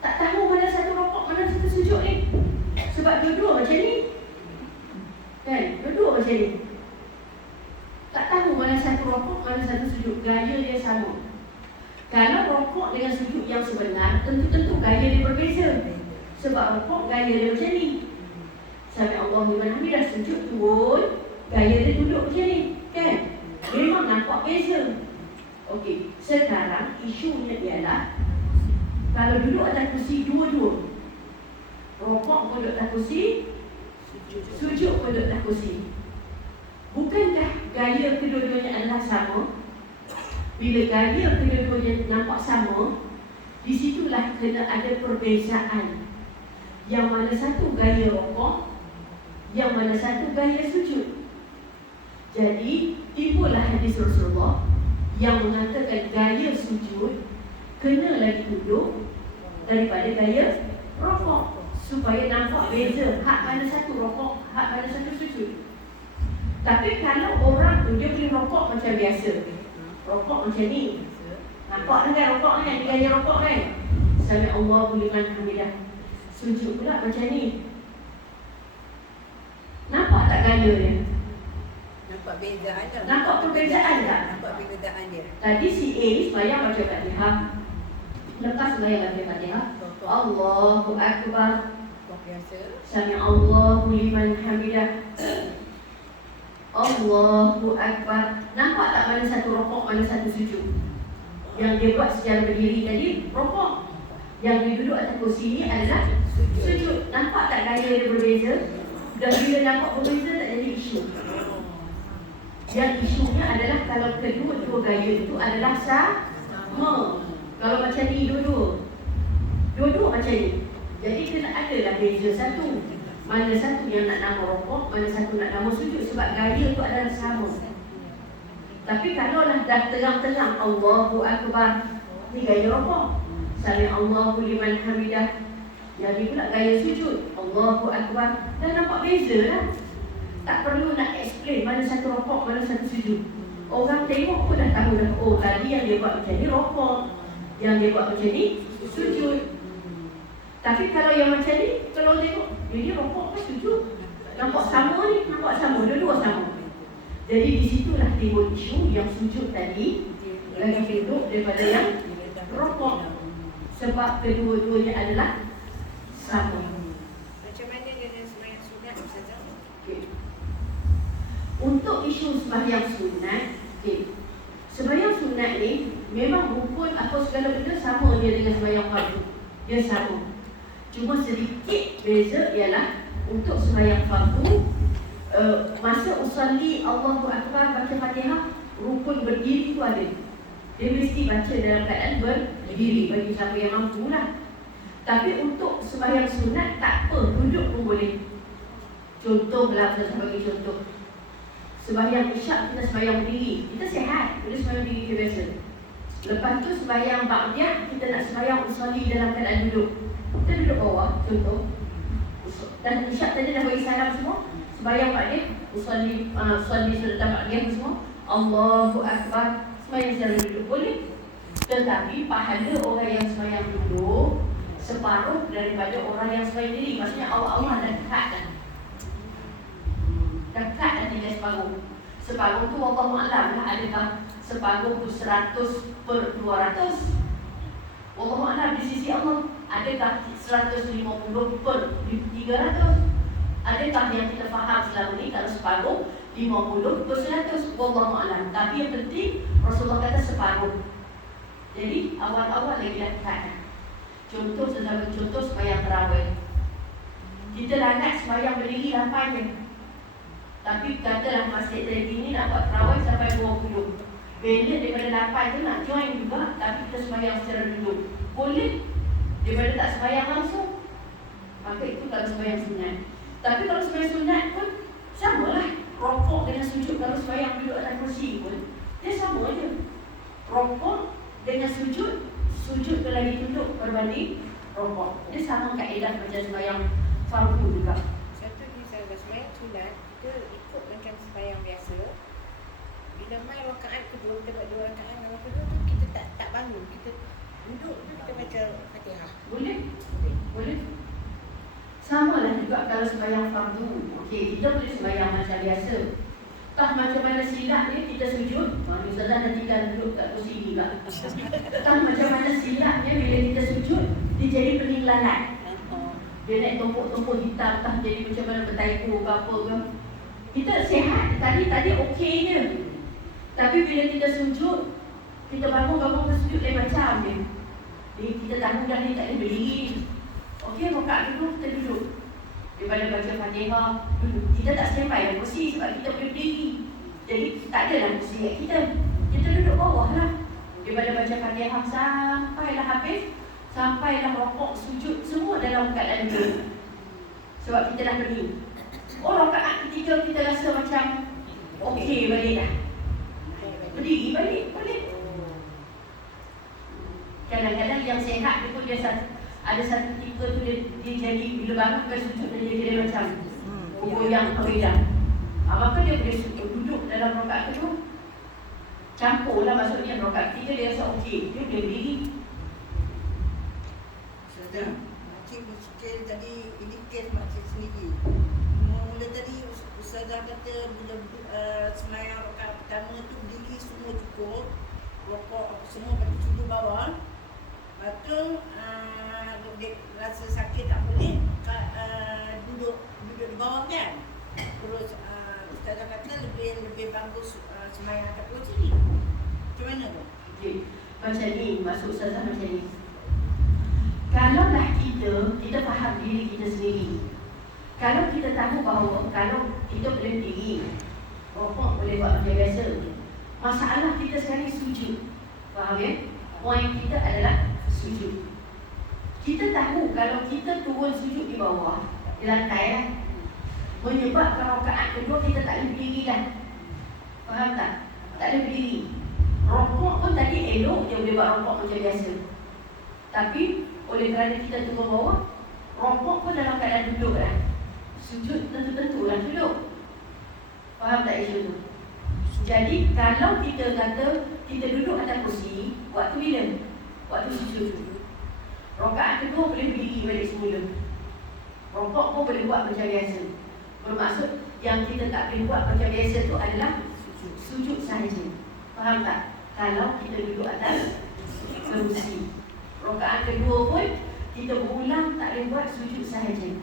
tak tahu mana satu rokok, mana satu sujud ni. Sebab dua-dua macam ni, kan? Dua-dua macam ni. Tak tahu mana satu rokok, mana satu sujud. Gaya dia sama. Kalau rokok dengan sujud yang sebenar, tentu-tentu gaya dia berbeza. Sebab rokok gaya dia macam ni. Sami Allahu liman hamidah, sujud turun, gaya dia duduk macam ni, kan? Memang nampak beza. Okey, sekarang isunya ialah kalau duduk atas kursi dua-dua, rokok pun duduk atas kursi, sujud pun duduk atas kursi. Bukankah gaya kedua-duanya adalah sama? Bila gaya kedua-duanya nampak sama, di situlah kena ada perbezaan. Yang mana satu gaya rokok, yang mana satu gaya sujud. Jadi, timbullah hadis Rasulullah yang mengatakan gaya sujud kena lagi duduk daripada gaya rokok, supaya nampak beza hak mana satu rokok, hak mana satu sujud. Tapi kalau orang tu dia boleh rokok macam biasa, rokok macam ni, nampak kan rokok kan, gaya rokok kan, Sami Allahu liman hamidah. Sujud pula macam ni, nampak tak gaya dia? Nampak bezaan tak? Nampak perbezaan tak? Nampak perbezaan dia. Tadi si A sembahyang baca Fatihah, lepas sembahyang baca Fatihah, Allahu Akbar, Rokok biasa. Sami Allahu liman hamidah, Allahu Akbar. Nampak tak mana satu rokok, mana satu sujud? Yang dia buat secara berdiri tadi rokok. Yang dia duduk atas kursi ni adalah sujud. Nampak tak gaya dia berbeza? Dan bila nampak berbeza tak jadi isu. Yang isunya adalah kalau kedua-dua gaya itu adalah sama. Kalau macam ni dua-dua macam ni. Jadi kena adalah beza satu. Mana satu yang nak nama rokok, mana satu nak nama sujud. Sebab gaya itu adalah sama. Tapi kalaulah dah terang-terang Allahu Akbar, ni gaya rokok. Sami Allahu liman hamidah. Yang ni pula gaya sujud, Allahu Akbar. Dah nampak beza lah. Tak perlu nak explain mana satu rokok, mana satu sujud. Orang tengok pun dah tahu dah. Oh, tadi yang dia buat macam ni rokok, yang dia buat macam ni sujud. Tapi kalau yang macam ni, kalau tengok dia rokok kan sujud, nampak sama ni, nampak sama, dua-dua sama. Jadi di situlah timbul isu yang sujud tadi lebih duduk daripada yang rokok. Sebab kedua-duanya adalah sama. Macam mana dengan sembahyang sunat Ustazah? Okay. Untuk isu sembahyang sunat, okay. Sembahyang sunat ni memang rukun apa segala benda sama dia dengan sembahyang fardu. Dia sama. Cuma sedikit beza ialah untuk sembahyang fardu, masa usalli Allahu Akbar baca Fatihah, rukun berdiri tu ada. Dia mesti baca dalam keadaan berdiri bagi siapa yang mampu lah. Tapi untuk sembahyang sunat tak apa, duduk pun boleh. Contohlah saya bagi contoh. Sembahyang isyak kita sembahyang berdiri, kita sihat, boleh sembahyang berdiri kita biasa. Lepas tu sembahyang ba'diyah, kita nak sembahyang usalli dalam keadaan duduk. Kita duduk bawah, contoh. Dan isyak tadi dah bagi salam semua. Sembahyang ba'diyah, usalli sudah ba'diyah semua. Allahu Akbar, sembahyang secara duduk boleh. Tetapi pahala orang yang sembahyang duduk separuh daripada orang yang sembahyang diri. Maksudnya awal-awal dah dekat dah. Dekat dah tinggal separuh. Separuh tu Allah Ma'alam lah, adakah separuh tu 100/200. Allah Ma'alam di sisi Allah. Adakah 150/300? Adakah yang kita faham selama ni kalau separuh 50/100? Wallahu a'lam. Tapi yang penting Rasulullah kata separuh. Jadi awal-awal lagi dah dekat. Contoh sembahyang tarawih. Kita dah nak sembahyang berdiri 8 je. Tapi katalah masjid dari ini nak buat tarawih sampai 20. Bila daripada 8 tu nak join juga, tapi kita sembahyang secara duduk. Boleh. Daripada tak sembahyang langsung. Maka itu kalau sembahyang sunat. Tapi kalau sembahyang sunat pun samalah. Rokok dengan sujud kalau sembahyang duduk atas kursi pun dia sama je. Rokok dengan sujud tu lagi duduk berbanding rokok. Dia sama kaedah macam sembahyang fardu juga. Satu ni saya sembahyang sunat, kita ikut macam sembahyang biasa. Bila mai rakaat kedua, kita buat 2 rakaat, nama kedua tu kita tak bangun, kita duduk tu kita baca Fatihah. Boleh? Boleh. Sama lah juga kalau sembahyang fardu. Okey, kita boleh sembahyang macam biasa. Tah macam mana silap ni kita sujud. Ustazah nanti kan duduk kat kursi ni juga. Tah macam mana silapnya bila kita sujud, dia jadi pening lalat. Dia naik tumpuk-tumpuk hitam, tah jadi macam mana bertaiku ke apa ke. Kita sihat, tadi okey je. Tapi bila kita sujud, kita bangun ke sujud lain macam je. Jadi kita tahu dah ni tak boleh berdiri. Okey, rakaat dulu kita duduk. Daripada baca Fatihah, duduk. Kita tak standby dalam kursi sebab kita boleh berdiri. Jadi tak ada dalam kursi kat kita. Kita duduk bawah lah. Daripada baca Fatihah sampailah habis, sampailah rokok, sujud, semua dalam keadaan duduk. Sebab kita dah berdiri. Oh, rakaat ketiga kita rasa macam okey balik dah. Berdiri balik, boleh. Kadang-kadang yang sihat itu dia ada satu tipe tu dia jadi bila bangun ke sujud dia jadi macam goyang keridah. Maka dia boleh duduk dalam rakaat kedua. Campurlah maksudnya rakaat ketiga dia rasa okey, dia boleh berdiri. Sudah, makcik bersikir tadi ini kes makcik sendiri. Mula tadi Ustazah kata bila sembahyang rakaat pertama tu berdiri semua cukup, rokok apa semua bagi sudut bawah. Lepas tu dia rasa sakit tak boleh duduk di bawah kan. Terus Ustazah kata lebih lebih bagus sembahyang atas kursi. Macam mana tu? Okay. Macam ni, maksud saya macam ni. Kalaulah kita faham diri kita sendiri. Kalau kita tahu bahawa kalau kita boleh berdiri, rokok boleh buat macam biasa. Masalah kita sekarang sujud. Faham ya? Poin kita adalah sujud. Kita tahu kalau kita turun sujud di bawah, di lantai lah, menyebabkan rakaat kedua kita tak boleh berdiri dah. Faham tak? Tak boleh berdiri. Rokok pun tadi elok dia boleh buat rokok macam biasa. Tapi oleh kerana kita turun bawah, rokok pun dalam keadaan duduk dah. Sujud tentu-tentulah duduk. Faham tak isu tu? Jadi kalau kita kata kita duduk atas kursi, waktu bila? Waktu sujud. Rakaat kedua boleh berdiri balik semula. Rokok pun boleh buat macam biasa. Bermaksud yang kita tak boleh buat macam biasa tu adalah sujud sahaja. Faham tak? Kalau kita duduk atas kursi, rakaat kedua pun kita berulang tak boleh buat sujud sahaja.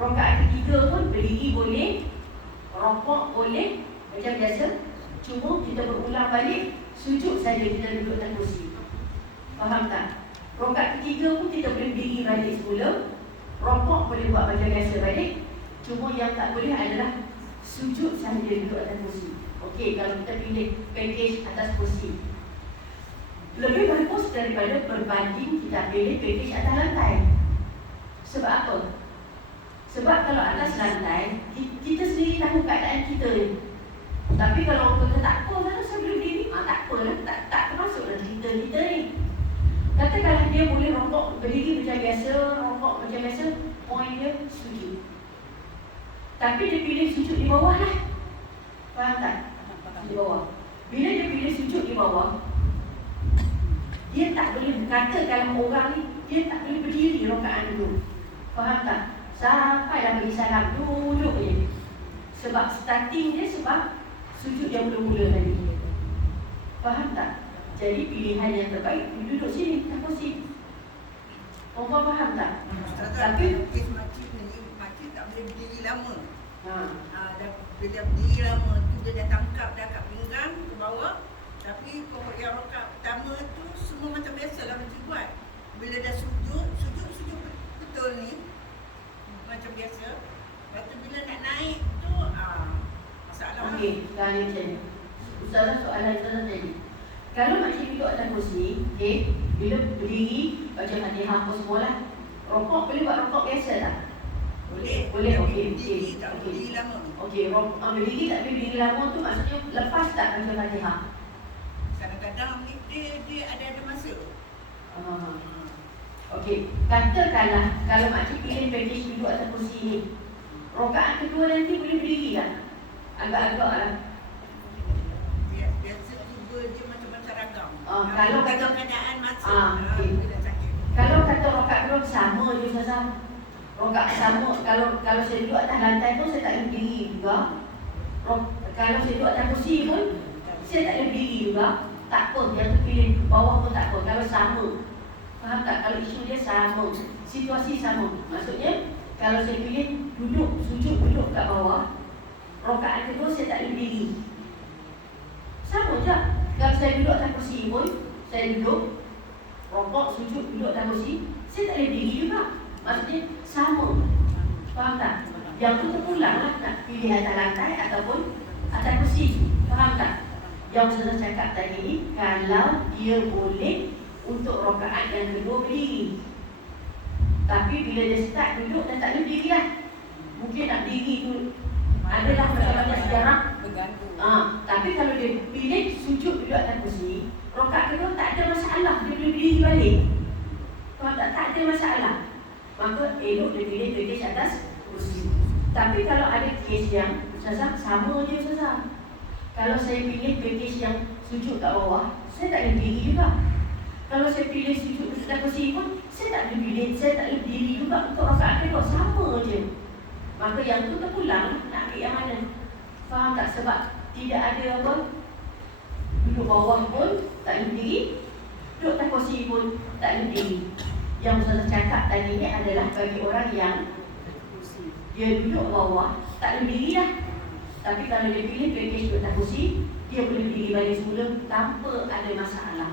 Rakaat ketiga pun berdiri boleh, rokok boleh macam biasa. Cuma kita berulang balik sujud saja kita duduk atas kursi. Faham tak? Rakaat ketiga pun kita boleh berdiri balik semula, rokok boleh buat macam biasa balik. Cuma yang tak boleh adalah sujud sahaja duduk atas kursi. Okey, kalau kita pilih package atas kursi, lebih bagus daripada berbanding kita pilih package atas lantai. Sebab apa? Sebab kalau atas lantai, kita sendiri tahu keadaan kita ni. Tapi kalau orang kata tak apa lah, saya boleh berdiri, tak apalah, tak termasuk dalam cerita kita ni. Katakanlah dia boleh rokok berdiri macam biasa, rokok macam biasa, poin dia sujud. Tapi dia pilih sujud di bawah lah. Faham tak? Di bawah. Bila dia pilih sujud di bawah, dia tak boleh berkata kalau orang ni, dia tak boleh berdiri rakaat dulu. Faham tak? Sampailah bagi salam, duduk je. Sebab starting dia sebab sujud yang mula-mula tadi. Faham tak? Jadi pilihan yang terbaik duduk sini, tak kursi. Orang faham tak? Tapi kes makcik ni, makcik tak boleh berdiri lama. Bila berdiri lama tu dia dah tangkap dah kat pinggang ke bawah. Tapi pokok yang rakaat pertama tu semua macam biasalah makcik buat. Bila dah sujud betul ni macam biasa. Lepas tu bila nak naik tu masalah. okey, sekarang ni macam ni. Ustazah soalan Ustazah tadi. Kalau makcik duduk atas kursi, okey, bila berdiri baca Fatihah apa semualah. Rokok boleh buat rokok biasa tak? Boleh, okey. Berdiri tak berdiri lama. Okey, berdiri tak boleh berdiri lama tu maksudnya lepas tak baca Fatihah? Kadang-kadang ni dia ada masa. Okey, katakanlah kalau makcik pilih package duduk atas kursi ni, rakaat kedua nanti boleh berdiri tak? Agak-agak lah. Biasa cuba dia macam-macam ragam. Kalau kata keadaan masa okey. dia dah sakit. Kalau kata rakaat kedua sama je Ustazah. Rakaat sama, kalau saya duduk atas lantai pun saya tak boleh berdiri juga. Kalau saya duduk atas kursi pun saya tak boleh berdiri juga. Tak apa, yang tu pilih bawah pun tak apa. Kalau sama, faham tak? Kalau isu dia sama, situasi sama. Maksudnya kalau saya pilih sujud kat bawah, rakaat kedua saya tak boleh berdiri. Sama je. Kalau saya duduk atas kursi pun, saya duduk, rokok, sujud, duduk atas kursi, saya tak boleh berdiri juga. Maksudnya sama. Faham tak? Yang tu terpulang lah nak pilih atas lantai ataupun atas kursi. Faham tak? Yang saya cakap tadi ni, kalau dia boleh untuk rakaat yang kedua berdiri. Tapi bila dia start duduk dan tak boleh berdiri lah. Mungkin nak berdiri tu adalah macam-macam sejarah. Tapi kalau dia pilih sujud duduk atas kursi, rakaat kedua tak ada masalah, dia boleh berdiri balik. Faham tak? Tak ada masalah. Maka elok dia pilih package atas kursi. Tapi kalau ada kes yang Ustazah sama je Ustazah. Kalau saya pilih package yang sujud kat bawah, saya tak boleh berdiri juga. Kalau saya pilih sujud atas kursi pun, saya tak boleh berdiri juga untuk rakaat kedua. Sama je. Maka yang tu terpulang nak ambil yang mana. Faham tak? Sebab tidak ada apa, duduk bawah pun tak boleh berdiri, duduk atas kursi pun tak boleh berdiri. Yang Ustazah cakap tadi ni adalah bagi orang yang dia duduk bawah tak boleh berdiri dah. Tapi kalau dia pilih package duduk atas kursi, dia boleh berdiri balik semula tanpa ada masalah.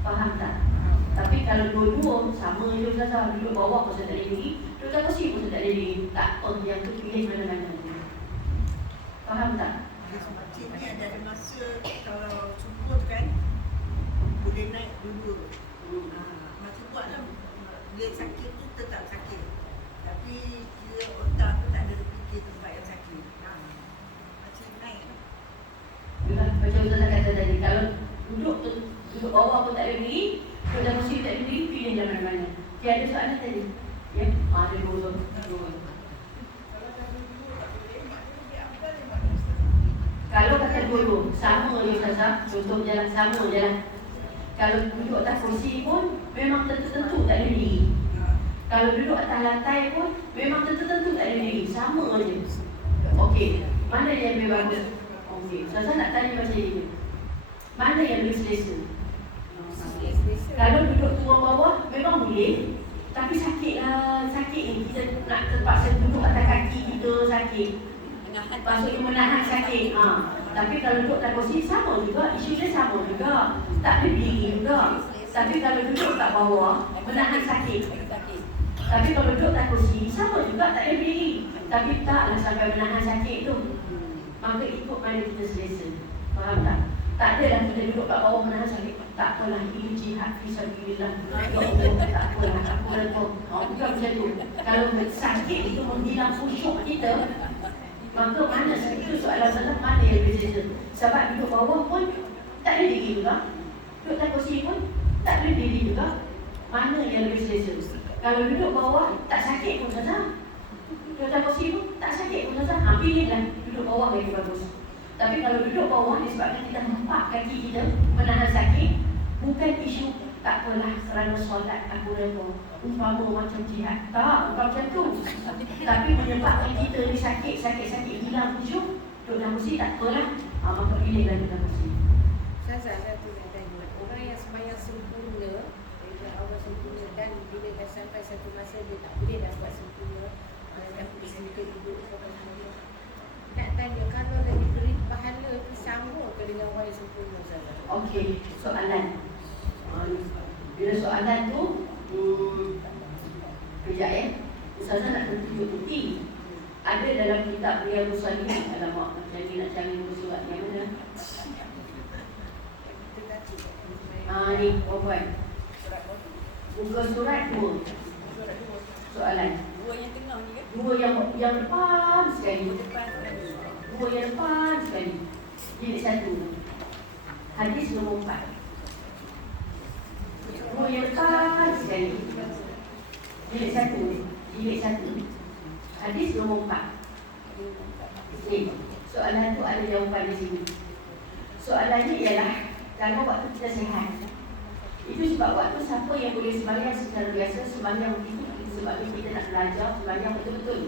Faham tak? Tapi kalau dua-dua sama je Ustazah, duduk bawah pun saya tak boleh diri, duduk atas kursi pun saya tak boleh diri. Tak, yang tu pilih mana-mana. Faham tak? Makcik ni ada masa kalau cukup kan boleh naik dulu. Macam buat lah. Bila sakit tu tetap sakit. Tapi kira otak tu tak ada fikir tempat yang sakit. Macam naik. Yalah, macam Ustazah kata tadi, kalau duduk bawah pun tak boleh diri, duduk atas kursi tak boleh diri, pilih yang mana-mana. Tiada soalan tadi? Ya? Ada dua. Kalau kata dua-dua, sama je Ustazah, contoh jalan sama je lah. Kalau duduk atas kursi pun, memang tentu-tentu tak boleh diri. Kalau duduk atas lantai pun, memang tentu-tentu tak boleh diri. Sama je. Okey, mana yang lebih bagus? Okey, Ustazah nak tanya macam ni. Mana yang lebih selesa? Kalau duduk turun bawah, memang boleh. Tapi sakit ni. Kita nak terpaksa duduk atas kaki kita sakit. Maksudnya menahan sakit. Tapi kalau duduk atas kursi sama juga, isu dia sama juga. Tak boleh diri juga. Tapi kalau duduk kat bawah, menahan sakit. Tapi kalau duduk atas kursi, sama juga tak boleh diri. Tapi taklah sampai menahan sakit tu. Maka ikut mana kita selesa. Faham tak? Tak adalah kita duduk kat bawah menahan sakit. Tak apalah, ini jihad fisabilillah. Ya Allah, tak apalah, aku redha. Bukan macam tu. Kalau sakit itu menghilang khusyuk kita, maka mana itu soalan salah mana yang berbeza. Sebab duduk bawah pun tak boleh diri juga. Duduk atas kursi pun tak boleh diri juga. Mana yang lebih selesa? Kalau duduk bawah tak sakit pun Ustazah. Duduk atas kursi pun tak sakit pun Ustazah. Pilihlah duduk bawah lagi bagus. Tapi kalau duduk bawah disebabkan kita hempak kaki kita menahan sakit, bukan isu tak apalah kerana solat aku redha. Umpama macam jihad. Tak, bukan macam tu. Tapi menyebabkan kita ni sakit hilang khusyuk, duduk dalam kursi tak apalah. Maka pilihlah duduk dalam kursi. Ustazah, saya tu nak tanya. Orang yang sembahyang sempurna, daripada awal sempurna, dan bila dah sampai satu masa dia tak boleh dah buat sempurna, dah bisa duduk nak tanya, kalau dah diberi pahala itu sama ke dengan orang yang sempurna Ustazah? Okey, soalan. Bila soalan tu, kejap Ustazah nak tunjuk bukti. Ada dalam kitab Riyadhus Shalihin. Alamak, macam ni nak cari surat yang mana? Ni, perempuan. Buka surat 2. Soalan. Dua yang tengah ni kan? Dua yang depan sekali. Dua yang depan sekali. Jilid 1. Hadis nombor 4. Dua yang depan sekali. Jilid 1. Hadis nombor 4. Ni, soalan tu ada jawapan di sini. Soalannya ialah, kalau waktu kita sihat, itu sebab waktu siapa yang boleh sembahyang secara biasa, sembahyang begitu sebab kita nak belajar sembahyang betul-betul,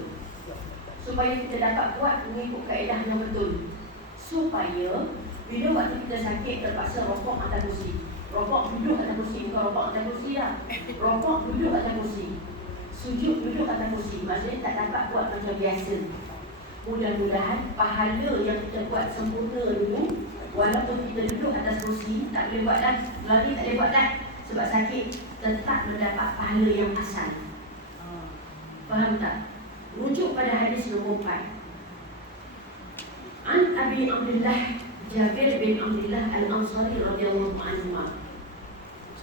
supaya kita dapat buat mengikut kaedah yang betul, supaya bila waktu kita sakit terpaksa rokok atas kursi, rokok duduk atas kursi, bukan rokok atas kursi lah, rokok duduk atas kursi, sujud duduk atas kursi, maksudnya tak dapat buat macam biasa. Mudah-mudahan pahala yang kita buat sempurna dulu, walaupun kita duduk atas kursi, tak boleh buat dah, lari tak boleh buat dah sebab sakit, tetap mendapat pahala yang asal. Faham tak? Rujuk pada hadis nombor 4. An Abi Abdullah Jabir bin Abdullah Al-Ansari radhiyallahu anhu.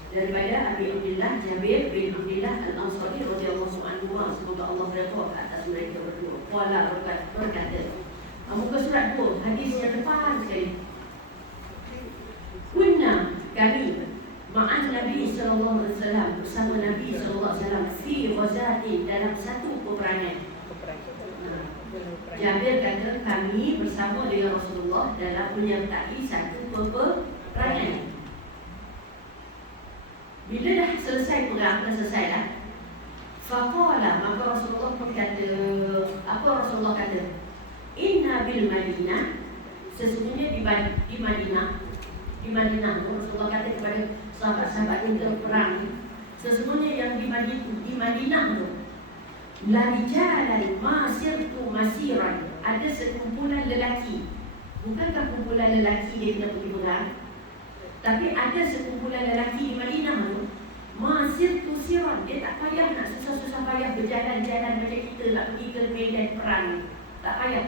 Daripada Abi Abdullah Jabir bin Abdullah Al-Ansari radhiyallahu anhu, semoga Allah berkah atas mereka berdua. Qala berkata, muka surat 2, hadis yang depan sekali. Kunna, kami ma'an Nabi sallallahu alaihi wasallam, bersama Nabi sallallahu alaihi wasallam fi ghazatin, dalam satu peperangan. Jabir kata kami bersama dengan Rasulullah dalam menyertai satu peperangan. Bila dah selesai perang, dah selesai dah, faqala, maka Rasulullah pun kata, apa Rasulullah kata? Inna bil Madinah, sesungguhnya di Madinah, Rasulullah kata kepada sahabat-sahabat yang perang, sesungguhnya yang di Madinah tu, la rijalan masirtu masiran, ada sekumpulan lelaki. Bukankah kumpulan lelaki dia kena pergi perang? Tapi ada sekumpulan lelaki di Madinah tu, masir tu siran, dia tak payah nak susah-susah payah berjalan-jalan macam kita nak pergi ke medan perang. Tak payah.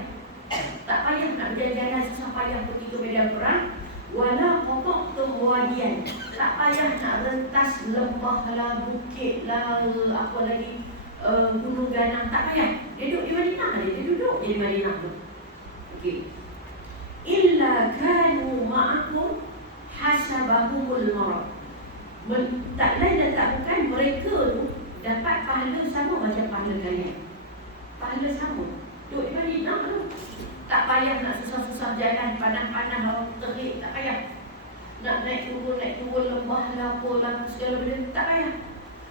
Tak payah nak berjalan-jalan susah payah pergi ke medan perang. Wala kotok kewadian, tak payah nak rentas lembah lah, bukit lah, apa lagi, gunung ganang, tak payah. Dia duduk di Madinah, dia duduk di Madinah tu. Okey. Illa kanu ma'akum hasabahumul marad. Tak lain dan tak bukan mereka tu dapat pahala sama macam pahala kalian. Pahala sama. Duduk di Madinah tu. Tak payah nak susah-susah jalan, panas-panas, orang terik, tak payah. Nak naik turun lembah lah, apa lah, segala benda, tak payah.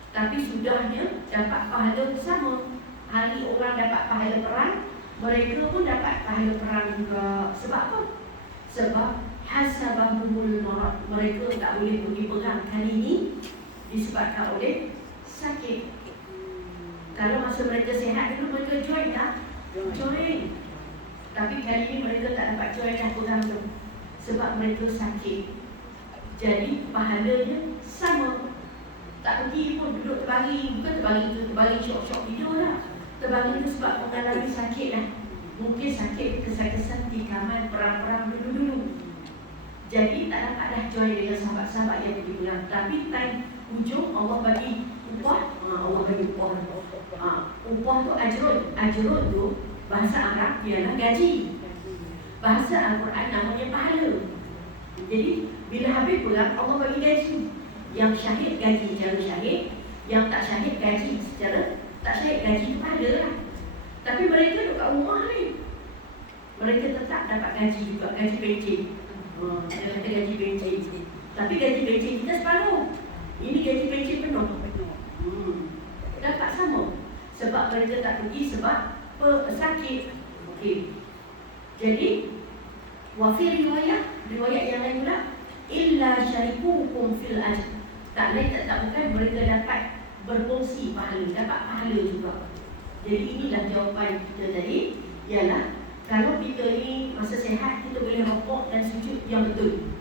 Tapi sudahnya dapat pahala sama. Hari orang dapat pahala perang, mereka pun dapat pahala perang juga. Sebab apa? Sebab hasabahumul marad, mereka tak boleh pergi perang kali ini disebabkan oleh sakit. Kalau masa mereka sihat dulu, mereka join tak? Join. Tapi kali ini mereka tak dapat join yang perang tu sebab mereka sakit. Jadi pahalanya sama. Tak pergi pun duduk terbaring. Bukan terbaring tu, terbaring syok-syok tidur lah. Terbaring tu sebab mengalami sakit lah. Mungkin sakit kesan-kesan di kamar perang-perang dulu-dulu. Jadi tak dapat dah join dengan sahabat-sahabat yang pergi perang. Tapi time hujung Allah bagi upah. Allah bagi upah. Upah tu ajrun. Ajrun tu bahasa Arab ialah gaji. Bahasa Al-Quran namanya pahala. Jadi bila habis perang, Allah bagi gaji. Yang syahid gaji secara syahid, yang tak syahid gaji secara tak syahid, gaji pahala lah. Tapi mereka duduk kat rumah ni, mereka tetap dapat gaji juga, gaji pencen. Dia kata gaji pencen. Tapi gaji pencen kita separuh. Ini gaji pencen penuh. Dapat sama. Sebab mereka tak pergi sebab sakit. Okey. Jadi wa fi riwayat yang lain pula, illa syarikukum fil ajr. Tak lain tak bukan mereka dapat berkongsi pahala, dapat pahala juga. Jadi inilah jawapan kita tadi, ialah kalau kita ni masa sihat, kita boleh rokok dan sujud yang betul.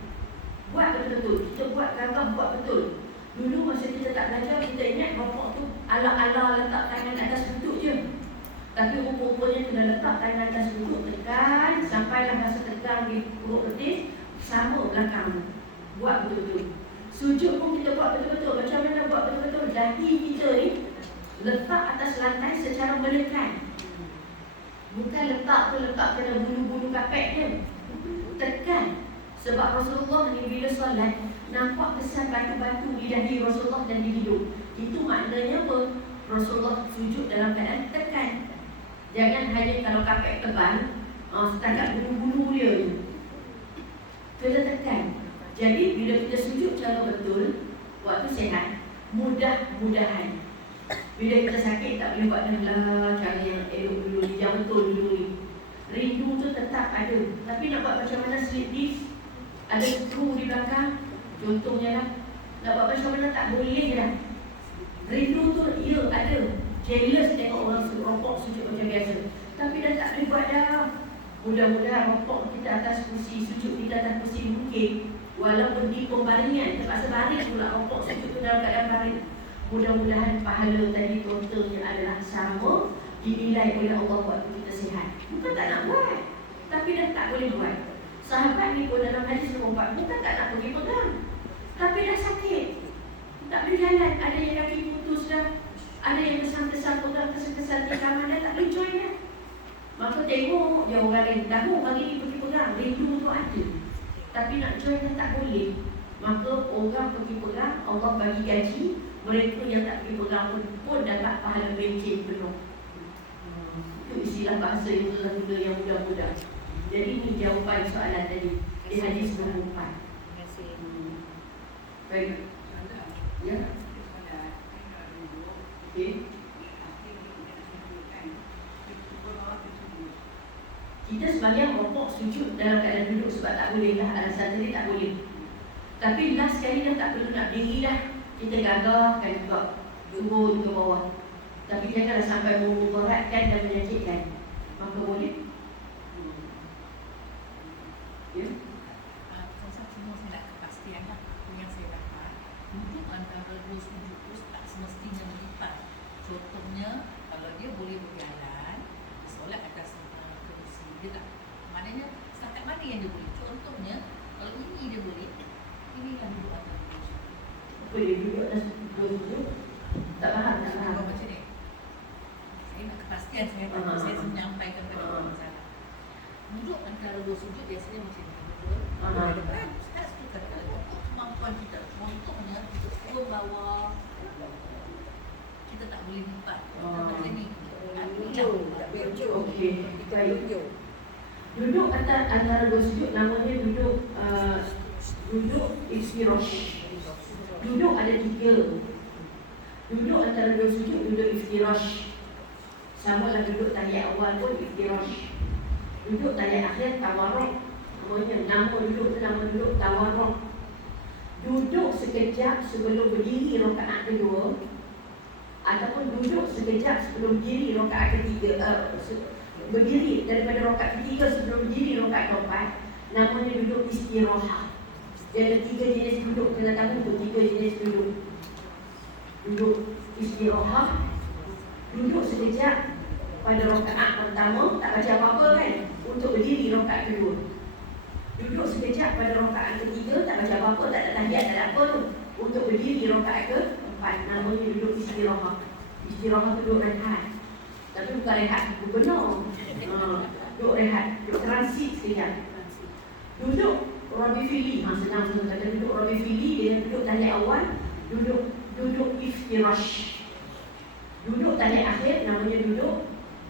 Buat betul-betul. Kita buat gagah, buat betul. Dulu masa kita tak belajar, kita ingat rokok tu ala-ala letak tangan atas lutut je. Tapi rupa-rupanya kena letak tangan atas lutut, tekan sampailah rasa tegang di perut betis, sama belakang. Buat betul-betul. Sujud pun kita buat betul-betul. Macam mana buat betul-betul? Dahi kita ni letak atas lantai secara menekan. Bukan letak kena bulu-bulu kapek je. Tekan. Sebab Rasulullah ni bila solat, nampak kesan batu-batu di dahi Rasulullah dan di hidung. Itu maknanya apa? Rasulullah sujud dalam keadaan tekan. Jangan hanya kalau kapek tebal, setakat bulu-bulu dia je. Kena tekan. Jadi bila kita sujud cara betul, waktu sihat, mudah-mudahan. Bila kita sakit tak boleh buat dah cara yang elok dulu, yang betul dulu ni. Rindu tu tetap ada. Tapi nak buat macam mana sleep disc, ada kru di belakang, contohnya lah. Nak buat macam mana tak boleh dah. Rindu tu ya ada. Careless tengok orang rokok sujud macam biasa. Tapi dah tak boleh buat dah. Mudah-mudahan rokok kita atas kursi, sujud kita atas kursi mungkin. Walaupun di pembaringan, terpaksa baring pula rokok sujud tu dalam keadaan baring. Mudah-mudahan pahala tadi totalnya adalah sama, dinilai oleh Allah waktu kita sihat. Bukan tak nak buat, tapi dah tak boleh buat. Sahabat ni pun dalam hadis nombor 4, bukan tak nak pergi pegang, tapi dah sakit, tak boleh jalan. Ada yang kaki putus dah, ada yang kesan-kesan pegang, kesan-kesan di kamar dah, tak boleh join dah. Maka tengok dia orang lain, tahu hari ni pergi pegang, rindu tu ada, tapi nak join dah tak boleh. Maka orang pergi pegang, Allah bagi gaji. Mereka yang tak pergi pegang pun dapat pahala bencin penuh. Itu istilah bahasa yang guna yang mudah-mudah. Jadi ini jawapan soalan tadi di hadis nombor 4. Terima kasih. Baik. Ya. Okey. Kita sebagian rokok sujud dalam keadaan duduk sebab tak boleh lah. Alasan tadi tak boleh. Tapi last sekali dah tak perlu nak diri dah. Kita gagahkan juga turun ke bawah. Tapi janganlah sampai memudaratkan dan menyakitkan. Maka boleh Ya. Saya semua saya nak kepastian lah. Yang saya dapat, duduk antara dua sujud tu tak semestinya melipat. Contohnya, kalau dia boleh berjalan, solat atas kerusi, dia tak. Maknanya, setakat mana yang dia boleh. Contohnya, kalau ini dia boleh, ini yang duduk antara dua sujud. Apa dia duduk atas dua sujud? Tak faham, tak faham. Kalau macam ni, saya nak kepastian saya menyampaikan kepada orang salah. Duduk antara dua sujud biasanya macam ni. Depan, tak suka. Kalau kemampuan kita, contohnya, dua bawah, kita tak boleh lipat. Macam ni. Ujung, tak boleh ujung. Okey, baik. Ujung. Duduk antara dua sujud namanya duduk iftirash. Duduk ada tiga. Duduk antara dua sujud duduk iftirash. Sama lah duduk tahiyat awal pun iftirash. Duduk tahiyat akhir tawarruk. Nama duduk tu nama duduk tawarruk. Duduk sekejap sebelum berdiri rakaat kedua, ataupun duduk sekejap sebelum berdiri rakaat ketiga, berdiri daripada rakaat ketiga sebelum berdiri rakaat keempat, namanya duduk istirahah. Dia ada tiga jenis duduk, kena tahu tu tiga jenis duduk. Duduk istirahah, duduk sekejap pada rakaat pertama, tak baca apa-apa kan, untuk berdiri rakaat kedua. Duduk sekejap pada rakaat ketiga, tak baca apa-apa, tak ada tahiyat, tak ada apa tu, untuk berdiri rakaat keempat, namanya duduk istirahah. Istirahah tu duduk rehat, tapi bukan rehat benar. Duduk rehat, duduk transit sekejap. Duduk Rabi Fili, senang kata duduk Rabi Fili, dia duduk tahiyat awal, duduk iftirash. Duduk tahiyat akhir namanya duduk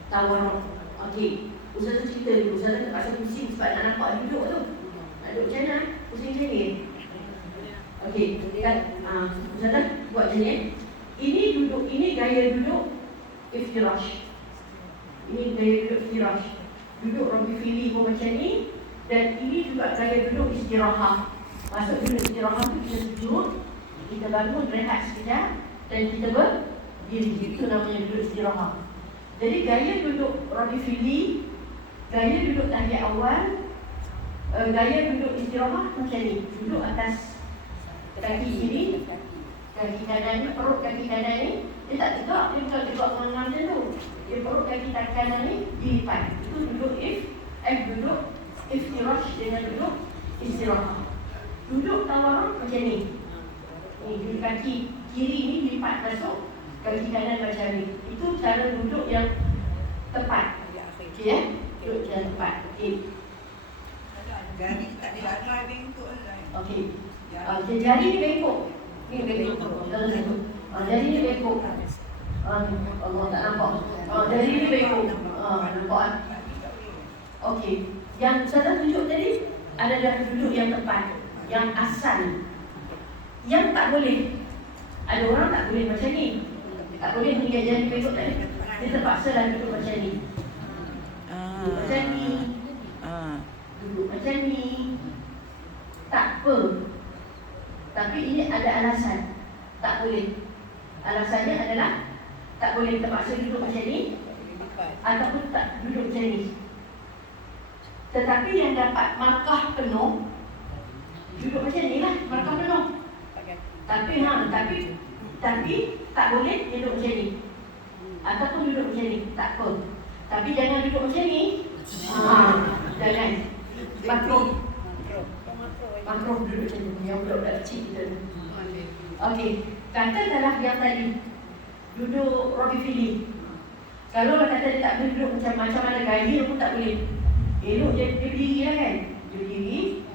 tawarruk. Okey, Ustazah cerita dulu, Ustazah terpaksa pusing sebab nak nampak duduk tu. Nak duduk macam mana? Pusing macam ni. Okey, kan? Ustazah buat macam ni. Ini gaya duduk iftirash. Ini gaya duduk iftirash. Duduk Rabi Fili pun macam ni. Dan ini juga gaya duduk istirahah. Maksud duduk istirahah tu kita sujud, kita bangun rehat sekejap dan kita berdiri. Itu namanya duduk istirahah. Jadi gaya duduk Rabi Fili, gaya duduk tahiyat awal, gaya duduk istirahah macam ni. Duduk atas kaki kiri, kaki kanan ni, perut kaki kanan ni, dia tak tegak, dia bukan tegak mengenal macam tu. Dia perut kaki kanan ni dilipat. Itu duduk duduk iftirash dengan duduk istirahah. Duduk tawarruk macam ni. Ni kaki kiri ni dilipat masuk, kaki kanan macam ni. Itu cara duduk yang tepat. Okey ya? Duduk yang tepat. Okey. Jari tak dilarang bengkok lah. Okey. Jari ni bengkok. Ni bengkok. Jari ni bengkok. Allah tak nampak. Jari ni bengkok. Nampak? Okey. Yang saya tunjuk tadi adalah duduk yang tepat, yang asal. Yang tak boleh, ada orang tak boleh macam ni. Tak boleh mengingat jari bengkok tadi. Dia terpaksa lah duduk macam ni. Duduk macam ni. Duduk macam ni. Tak apa. Tapi ini ada alasan. Tak boleh. Alasannya adalah tak boleh terpaksa duduk macam ni, ataupun tak duduk macam ni. Tetapi yang dapat markah penuh, duduk macam ni lah, markah penuh. Tapi tak boleh duduk macam ni, ataupun duduk macam ni, tak apa. Tapi jangan duduk macam ni. Jangan. Makruh duduk macam ni, yang budak-budak kecil kita. Okey, katakanlah yang tadi duduk Rabi Fili. Kalau kata dia tak boleh duduk macam mana gaya pun tak boleh. Elok dia berdiri lah kan. Dia berdiri.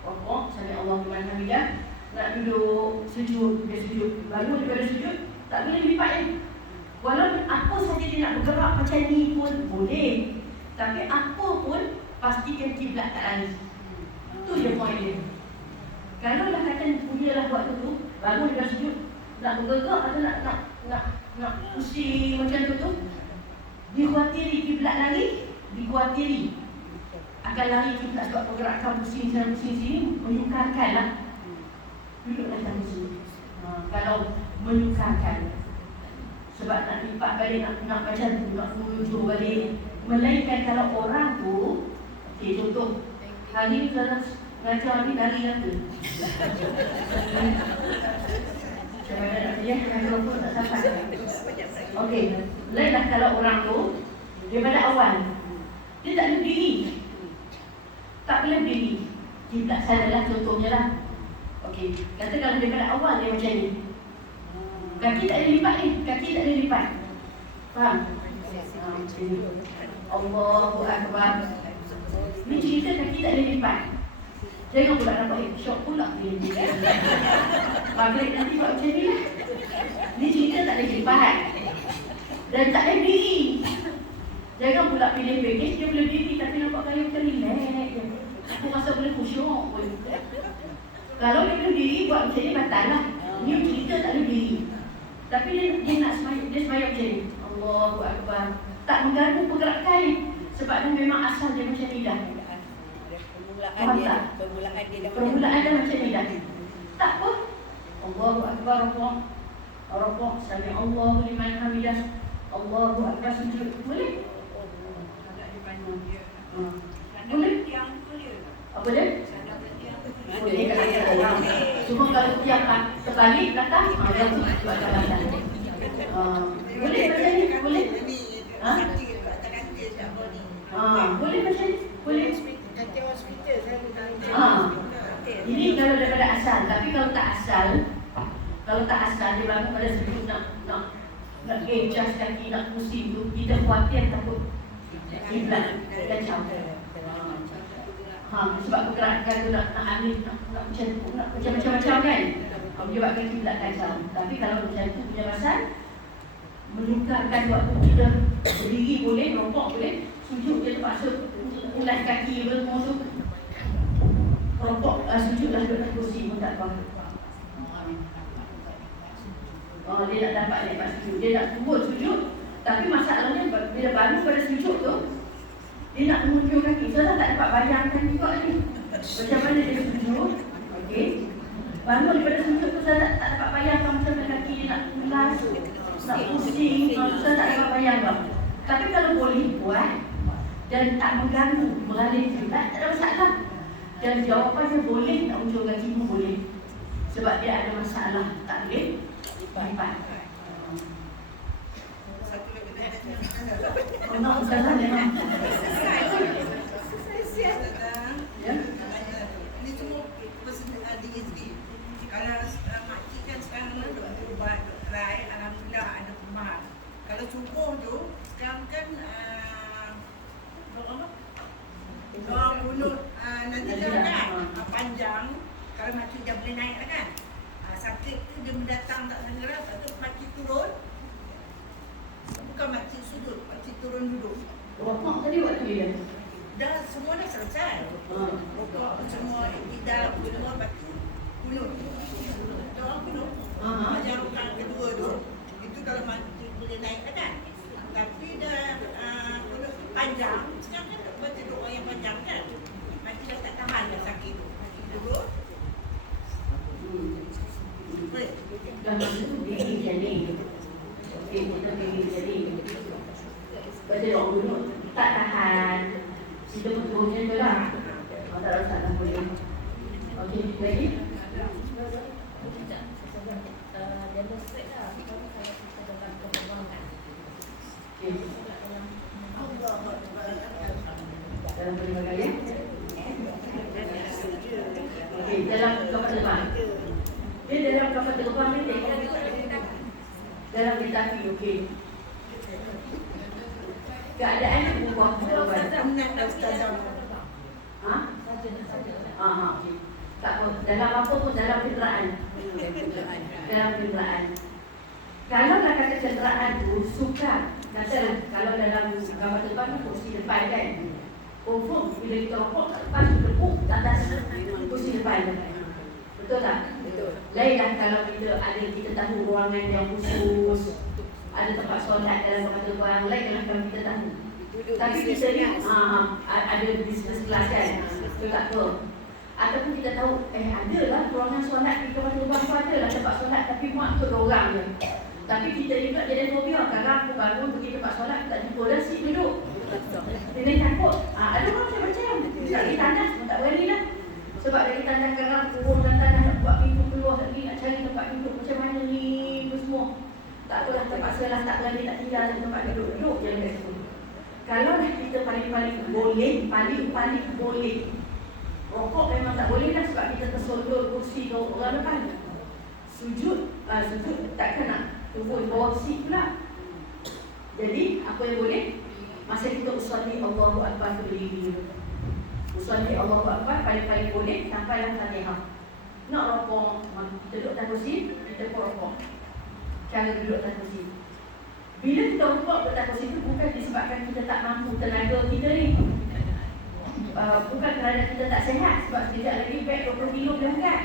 Rokok, sampai Allah Alhamdulillah. Nak duduk sujud, dia sujud. Bangun daripada sujud, tak boleh lipat kan. Walaupun apa saja dia nak bergerak macam ni pun boleh. Tapi apa pun pastikan kiblat tak lari. Itu je poin dia. Kalau dah kata punyalah waktu tu, bangun daripada sujud, nak bergerak atau nak pusing macam tu, dikhawatiri kiblat lari, dikhawatiri akan lari kiblat sebab pergerakan pusing sana pusing sini menyukarkan lah. Duduklah dalam sini. Kalau menyukarkan, sebab nak lipat balik, nak macam tu, nak menuju balik. Melainkan kalau orang tu, okey, contoh Hari ni Ustazah mengajar ni dari apa? Macam mana nak pilih, mikrofon tak sampai. Okey, lainlah kalau orang tu daripada awal dia tak boleh berdiri. Tak boleh berdiri. Kiblat salah lah contohnya lah. Okey, kata kalau daripada awal dia macam ni. Kaki tak boleh lipat ni, kaki tak boleh lipat. Faham? Macam ni. Allahu Akbar. Ni cerita kaki tak boleh lipat. Jangan pula nampak syok pula dia. Maghrib nanti buat macam ni lah. Ni cerita tak boleh lipat. Dan tak boleh berdiri. Jangan pula pilih package, dia boleh berdiri tapi nampak kaya macam relax je. Aku rasa boleh khusyuk pun. Kalau dia boleh berdiri, buat macam ni batal lah. Ni cerita tak boleh berdiri. Tapi dia nak semayang, dia semayang macam ni. Allahu Akbar. Tak mengganggu pergerakan ni. Sebab dia memang asal dia macam ni dah. Permulaan dia macam ni dah. Tak apa. Allahu Akbar, rokok. Sami Allahu liman hamidah. Allahu Akbar, sujud. Boleh? Boleh? Apa dia? Boleh kalau dia orang. Cuma kalau tiap terbalik belakang, dia buat jalan. Boleh macam ni? Boleh? Boleh macam ni? Boleh? Kaki hospital saya bukan. Ini kalau daripada asal. Tapi kalau tak asal, dia bangun pada sujud nak adjust kaki, nak pusing tu, kita khawatir takut kiblat kacau. Sebab pergerakan tu nak ambil, nak macam-macam kan. Menyebabkan kiblat kacau. Tapi kalau macam tu punya pasal, melukarkan waktu kita berdiri boleh, rokok boleh, sujud dia terpaksa ulas kaki semua tu. Rokok, sujudlah duduk atas kursi pun tak apa. Dia tak dapat lepas sujud, dia nak turun sujud. Tapi masalahnya bila bangun pada sujud tu, dia nak mengunjung kaki. So tak dapat bayangkan juga ni macam mana dia sujud. Okey, bangun daripada sujud tu saya tak dapat bayangkan macam mana kaki dia nak ulas, nak pusing. Saya tak dapat bayangkan. Tapi kalau boleh buat dan tak mengganggu beralih kiblat, tak ada masalah. Dan jawapannya boleh, nak ujung kaki pun boleh. Sebab dia ada masalah, tak boleh lipat. Nak Ustazah memang. Ini semua personal diri sendiri. Kalau makcik kan sekarang duduk ubat, duduk try, alhamdulillah ada perubahan. Kalau subuh tu, sekarang kan bunut nanti kan panjang. Kalau makcik dah boleh naik lah kan. Sakit tu dia mendatang tak segera, lepas tu makcik turun. Bukan makcik sudut, makcik turun duduk. Rokok tadi buat tu dia. Dah semua dah selesai. Rokok semua tidak kedua batu kunut. Orang kunut. Yang rokok kedua tu, itu kalau makcik boleh naik kan. Tapi dah kunut panjang, sekarang kan baca doa yang panjang kan. Makcik dah tak tahan dah sakit tu. Makcik turun. Boleh. Dah masuk diri jadi. Okey, kita diri jadi. Baca doa dulu. Tak tahan. Kita betul macam tu lah. Tak rasa tak boleh. Okey, lagi? Demonstrate lah. Kalau saya kita dalam perkembangan. Okey. Dalam perkembangan. Okey, dalam kapal terbang. Dia dalam kapal terbang ni dalam tetapi okey. Keadaan berubah. Nak Ustazah. Okey. Tak apa. Dalam apa pun dalam kenderaan. Dalam kenderaan. Kalau nak kata kenderaan tu suka, katalah kalau dalam kapal terbang tu kursi depan kan. Confirm bila kita rokok kat depan tu tepuk atas kursi depan. Betul tak? Betul. Lainlah kalau kita tahu ruangan yang khusus, ada tempat solat dalam kapal terbang, lainlah kalau kita tahu. Tapi kita ni ada business class kan, betul tak apa. Ataupun kita tahu, ada lah ruangan solat di kapal terbang tu, ada lah tempat solat tapi muat untuk 2 orang je. Tapi kita juga jadi fobia, kadang aku bangun pergi tempat solat, tak jumpa dah seat duduk. Dia takut. Ada orang macam-macam. Tak pergi tandas pun tak berani lah. Sebab dari tandas sekarang turunkan tandas nak buat pintu keluar lagi, nak cari tempat duduk macam mana ni tu semua. Tak apalah, terpaksa lah, tak berani nak tinggal di tempat duduk. Duduk je dekat situ. Kalau dah kita paling-paling boleh, paling-paling boleh. Rokok memang tak boleh lah sebab kita tersondol kursi ke orang depan. Sujud takkan nak tunggu di bawah seat pula. Jadi apa yang boleh? Masa kita usolli Allahu Akbar berdiri. Usolli Allahu Akbar paling-paling boleh sampailah Fatihah. Nak rokok, kita duduk atas kursi, kita pun rokok. Cara duduk atas kursi. Bila kita rokok atas kursi itu bukan disebabkan kita tak mampu tenaga kita ni. Bukan kerana kita tak sihat sebab sekejap lagi beg 20 kilo dah angkat.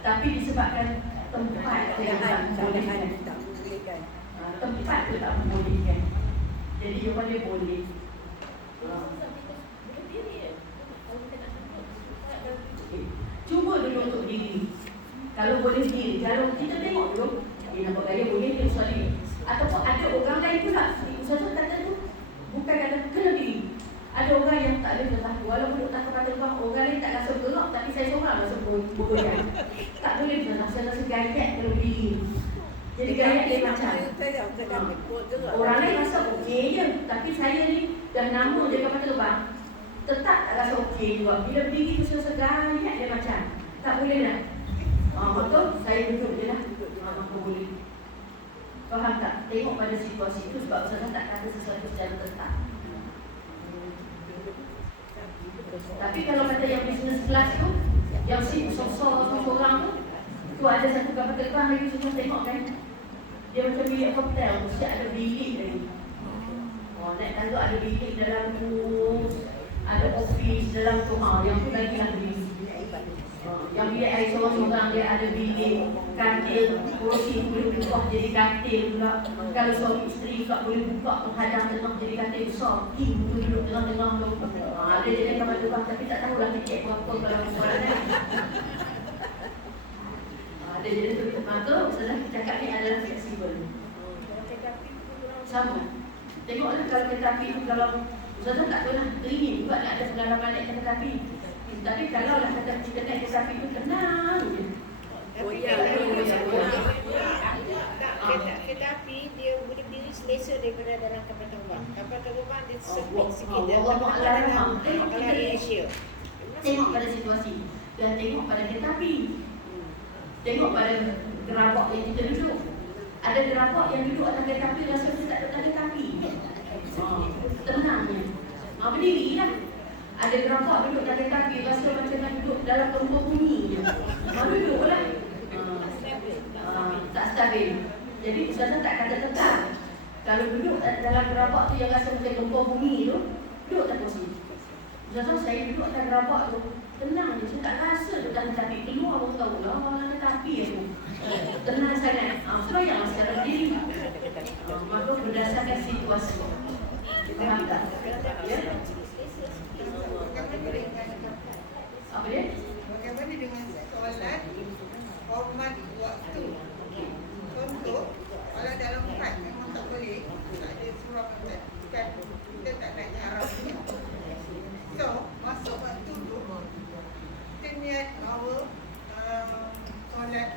Tapi disebabkan tempat yang tak membolehkan. Tempat tu tak membolehkan. Jadi dia boleh boleh. Cuba dulu untuk diri. Kalau boleh diri, kalau kita tengok dulu, dia nampak gaya boleh dia usolli. Ataupun ada orang lain pula, usaha kata tu bukan kata kena diri. Ada orang yang tak boleh bertahan, walaupun duduk tak kepala bang, orang lain tak rasa bergerak, tapi saya seorang rasa bergoyang. Tak boleh bertahan, saya rasa gayat kalau diri. Jadi gayat dia macam orang lain rasa okey je, tapi saya ni dah nama je kepala terbang, tetap tak rasa okey juga. Bila berdiri tu saya rasa gayat dia macam tak boleh dah. Betul, saya duduk je lah. Maka boleh. Faham tak? Tengok pada situasi itu sebab saya tak kata sesuatu secara tetap. Tapi kalau kata yang business class tu, yang si besar-besar seorang tu ada satu kapal terbang lagi semua tengok kan. Dia macam bilik hotel, mesti ada bilik lagi. Naik tangga ada bilik dalam tu, ada office dalam tu, yang tu lagi lah bilik. Yang bilik air seorang-seorang dia ada bilik, katil, kursi boleh buka jadi katil pula. Kalau suami isteri juga boleh buka menghadang tengah jadi katil besar. Ibu duduk tengah-tengah tu. Ada jadi kapal terbang tapi tak tahulah tiket berapa kalau berapa. Ada jadi tu. Maka Ustazah cakap ni adalah fleksibel. Sama. Tengoklah kalau kereta api tu, kalau Ustazah tak pernah teringin juga nak ada pengalaman naik kereta api. Tapi kalau lah kata kita naik kereta api tu tenang je. Kereta api dia boleh berdiri selesa daripada dalam kapal terbang. Kapal terbang dia sempit sikit dia dalam Asia. Tengok pada situasi dan tengok pada kereta api. Tengok pada gerabak yang kita duduk. Ada gerabak yang duduk atas kereta api rasa kita tak duduk atas kereta api. Tenangnya. Berdiri lah. Ada gerabak duduk atas kereta api rasa macam nak duduk dalam gempa bumi je. Duduk lah. Tak stabil. Jadi Ustazah tak kata tetap. Kalau duduk dalam gerabak tu yang rasa macam gempa bumi tu, duduk atas kursi. Ustazah saya duduk atas gerabak tu, tenang je, saya tak rasa duduk atas kereta api. Keluar baru tahu lah, orang kereta api aku. Tenang sangat. Semayang sekarang berdiri. Maka berdasarkan situasi. Faham tak? Ya? Apa dia? Bagaimana dengan soalan hormat waktu? Contoh, kalau dalam kad memang tak boleh, tak ada surah kan kita tak nak haram. So, masuk waktu tu, kita niat bahawa solat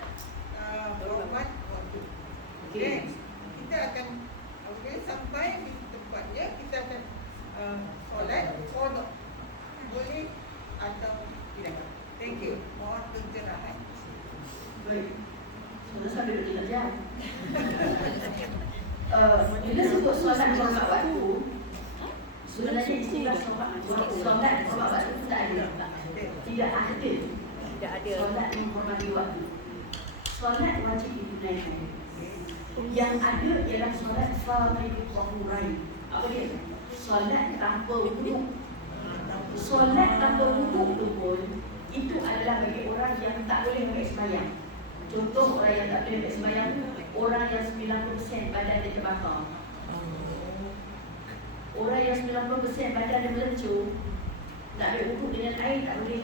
hormat waktu. Then, kita akan sampai di tempatnya, kita akan solat qada. Boleh atau tidak? Thank you. Mohon pencerahan. Baik. Sudah duduk di jam. Bila sebut solat hormat waktu, sebenarnya istilah solat hormat waktu itu tak ada. Tidak ada. Solat menghormati waktu. Solat wajib ditunaikan. Yang ada ialah solat fardhu dhuhrain. Apa dia? Solat tanpa wuduk. Solat tanpa wuduk tu pun itu adalah bagi orang yang tak boleh ambil sembahyang. Contoh orang yang tak boleh ambil sembahyang, orang yang 90% badan dia terbakar. Orang yang 90% badan dia melencur, tak ada wuduk dengan air tak boleh.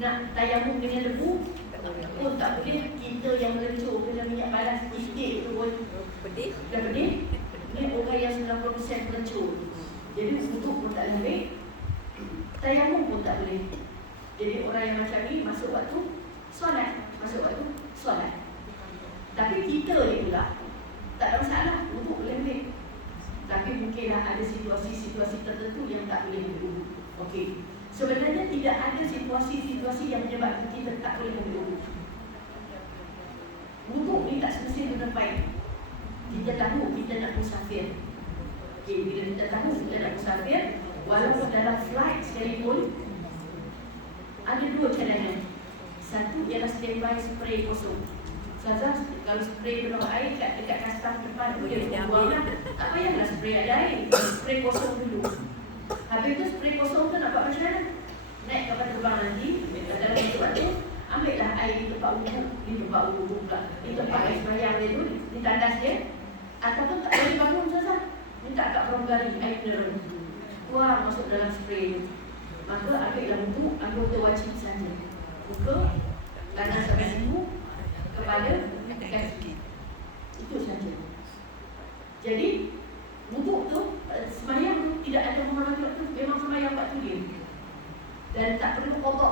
Nak tayamum dengan debu pun tak boleh. Kita yang melencur kena minyak panas sikit tu pun dah pedih. Ini orang yang 90% pelecur. Jadi wuduk pun tak boleh, tayamum pun tak boleh. Jadi orang yang macam ni masuk waktu solat, masuk waktu solat. Tapi kita ni pula tak ada masalah, wuduk boleh ambil. Tapi mungkinlah ada situasi-situasi tertentu yang tak boleh ambil wuduk. Okey. Sebenarnya tidak ada situasi-situasi yang menyebabkan kita tak boleh ambil wuduk. Wuduk ni tak semestinya benda baik. Kita tahu kita nak musafir. Okey, bila kita tahu kita nak musafir, walaupun dalam flight sekalipun, ada dua cadangan. Satu ialah standby spray kosong. Ustazah, kalau spray penuh air dekat kastam depan tu dia buang lah. Tak payahlah spray ada air. Spray kosong dulu. Habis tu spray kosong tu nak buat macam mana? Naik kapal terbang nanti, dalam waktu tu, ambillah air di tempat wuduk. Di tempat wuduk pula. Di tempat air sembahyang dia tu, di tandas dia. Ataupun tak boleh bangun Ustazah. Minta kat pramugari air mineral. Buang masuk dalam spray tu. Maka ambillah wuduk, anggota wajib saja. Buka, tangan sampai siku, kepala, kaki. Itu saja. Jadi wuduk tu, sembahyang tu tidak ada mengurangi waktu, memang sembahyang waktu dia. Dan tak perlu qada.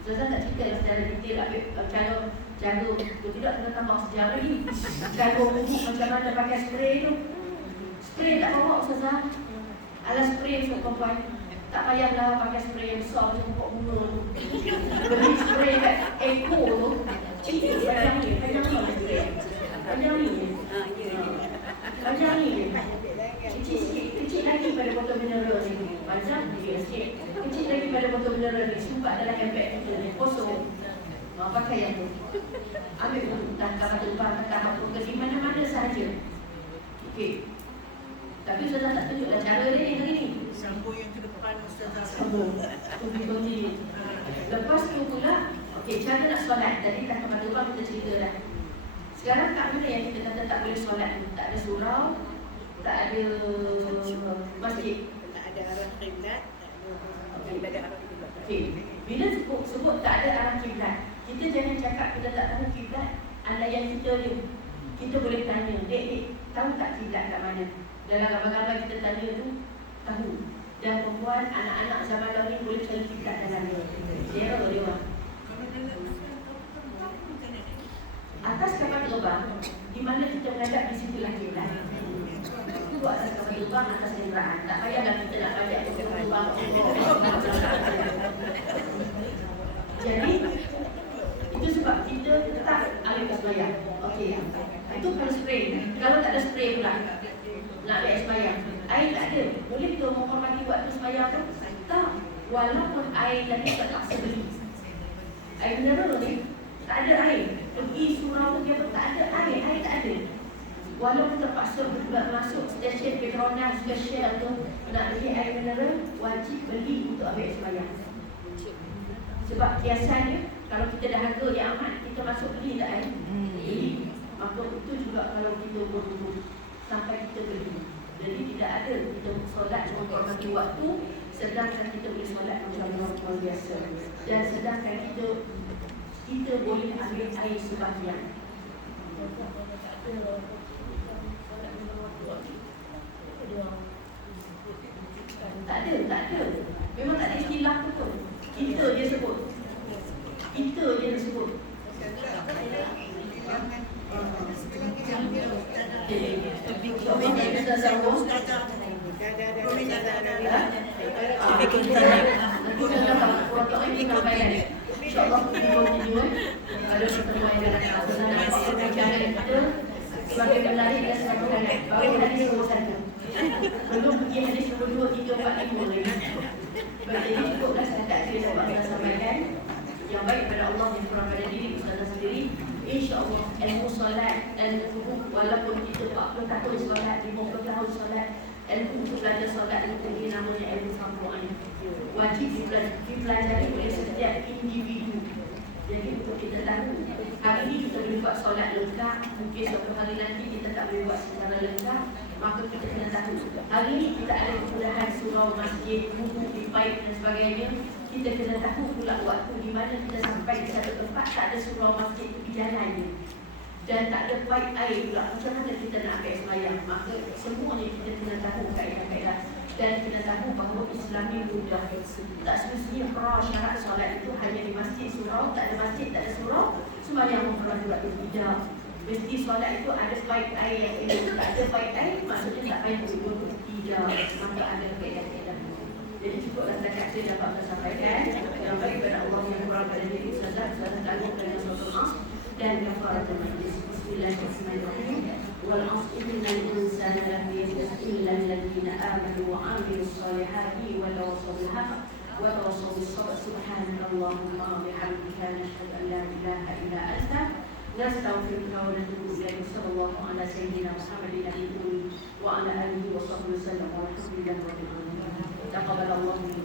Ustazah tak cerita secara detail cara jaga tu, tidak kena tambah sejarah lagi. Jaga wuduk macam mana pakai spray tu. Spray tak bawa Ustazah. Alas spray untuk perempuan. Tak payahlah pakai spray yang besar macam pokok bunga tu. Beli spray kat Eco tu. Itu panjang ni, panjang ni spray. Panjang ni. Panjang ni. Kecil sikit, kecil lagi pada botol mineral ni. Panjang dia sikit. Kecil lagi pada botol mineral ni. Sumpat dalam handbag kita ni. Kosong. Pakai yang tu. Ambil tu. Tak kapal terbang, tak kapal ke di mana-mana sahaja. Okey. Tapi Ustazah tak tunjuklah cara dia ni hari ni. Sambung yang ke depan Ustazah. Sambung. Tunjuk-tunjuk. Lepas tu pula, okey, cara nak solat. Tadi tak kapal terbang kita cerita dah. Sekarang kat mana yang kita kata tak boleh solat ni? Tak ada surau, tak ada masjid. Tak ada arah kiblat, tak ada arah kiblat. Okey. Bila sebut tak ada arah kiblat, kita jangan cakap kita tak tahu kiblat. Andaian kita ni, kita boleh tanya, dek, tahu tak kiblat kat mana? Dalam gambar-gambar kita tanya tu, tahu. Dan perempuan, anak-anak zaman dahulu ni boleh cari kiblat dalam dia. Dia tahu dia orang. Atas kapal terbang, di mana kita menghadap di situlah kiblat. Itu atas kapal terbang, atas kenderaan. Tak payahlah kita nak balik ke kapal terbang. Jadi, itu sebab kita tetap alih sembahyang. Okey. Itu kalau spray. Kalau tak ada spray pula, nak ambil sembahyang. Air tak ada. Boleh ke menghormati waktu sembahyang tu? Tak. Walaupun air tadi terpaksa beli. Air mineral ni, tak ada air. Pergi surau tu dia pun tak ada air. Air tak ada. Walaupun terpaksa masuk stesen Petronas special tu nak beli air mineral, wajib beli untuk ambil sembahyang. Sebab kiasannya, kalau kita dah harga yang amat, kita masuk beli tak air? Beli. Maka itu juga kalau kita berwuduk sampai kita beli. Jadi tidak ada kita solat menghormati waktu, sedangkan kita boleh solat macam orang biasa. Dan sedangkan kita boleh ambil air sembahyang. Tak ada. Memang tak ada istilah tu. Kita je sebut. Kita je sebut. InsyaAllah video ada pertemuan dengan sebagai pelari dan sebagai pelari baru hadis nombor 1 belum pergi hadis nombor 2, 3, 4, 5 lagi. Jadi cukuplah setakat saya dapat sampaikan yang baik pada Allah yang kurang pada diri Ustazah sendiri. InsyaAllah ilmu solat, ilmu wuduk, walaupun kita 40 tahun solat, 50 tahun solat, ilmu untuk belajar solat itu namanya ilmu fardu-ain. Wajib dipelajari oleh setiap individu. Jadi untuk kita tahu, hari ini kita boleh buat solat lengkap, mungkin suatu hari nanti kita tak boleh buat secara lengkap, maka kita kena tahu. Hari ini kita ada kemudahan surau, masjid, wuduk, pipaip dan sebagainya. Kita kena tahu pula waktu di mana kita sampai di satu tempat tak ada surau masjid tepi jalan ni. dan tak ada pipe air pula, macam mana kita nak ambil sembahyang? Maka semuanya kita kena tahu kaedah-kaedah dan kena tahu bahawa Islam ni mudah. Tak semestinya syarat solat itu hanya di masjid surau, tak ada masjid, tak ada surau, sembahyang memperlukan tidak. Mesti solat itu ada pipe air yang elok. Tak ada pipe air, maksudnya tak payah berwuduk. Tidak, maka ada kaedah-kaedah. Jadi cukuplah setakat saya dapat saya sampaikan. Yang baik pada Allah yang berada pada diri Ustazah, selalu dengan suatu dan kafaratul majlis. Bismillahirrahmanirrahim. Wal 'asri innal insana lafi khusr illa alladhina amanu wa 'amilus solihati wa tawassaw bil haqq wa tawassaw bis sabr. Subhanallahumma wa bihamdika nashhadu an la ilaha illa anta nastaghfiruka wa natubu ilaik. Sallallahu ala sayyidina Muhammadin wa ala alihi wa sahbihi wasallam. Walhamdulillahi rabbil alamin. Taqabbalallahu minna.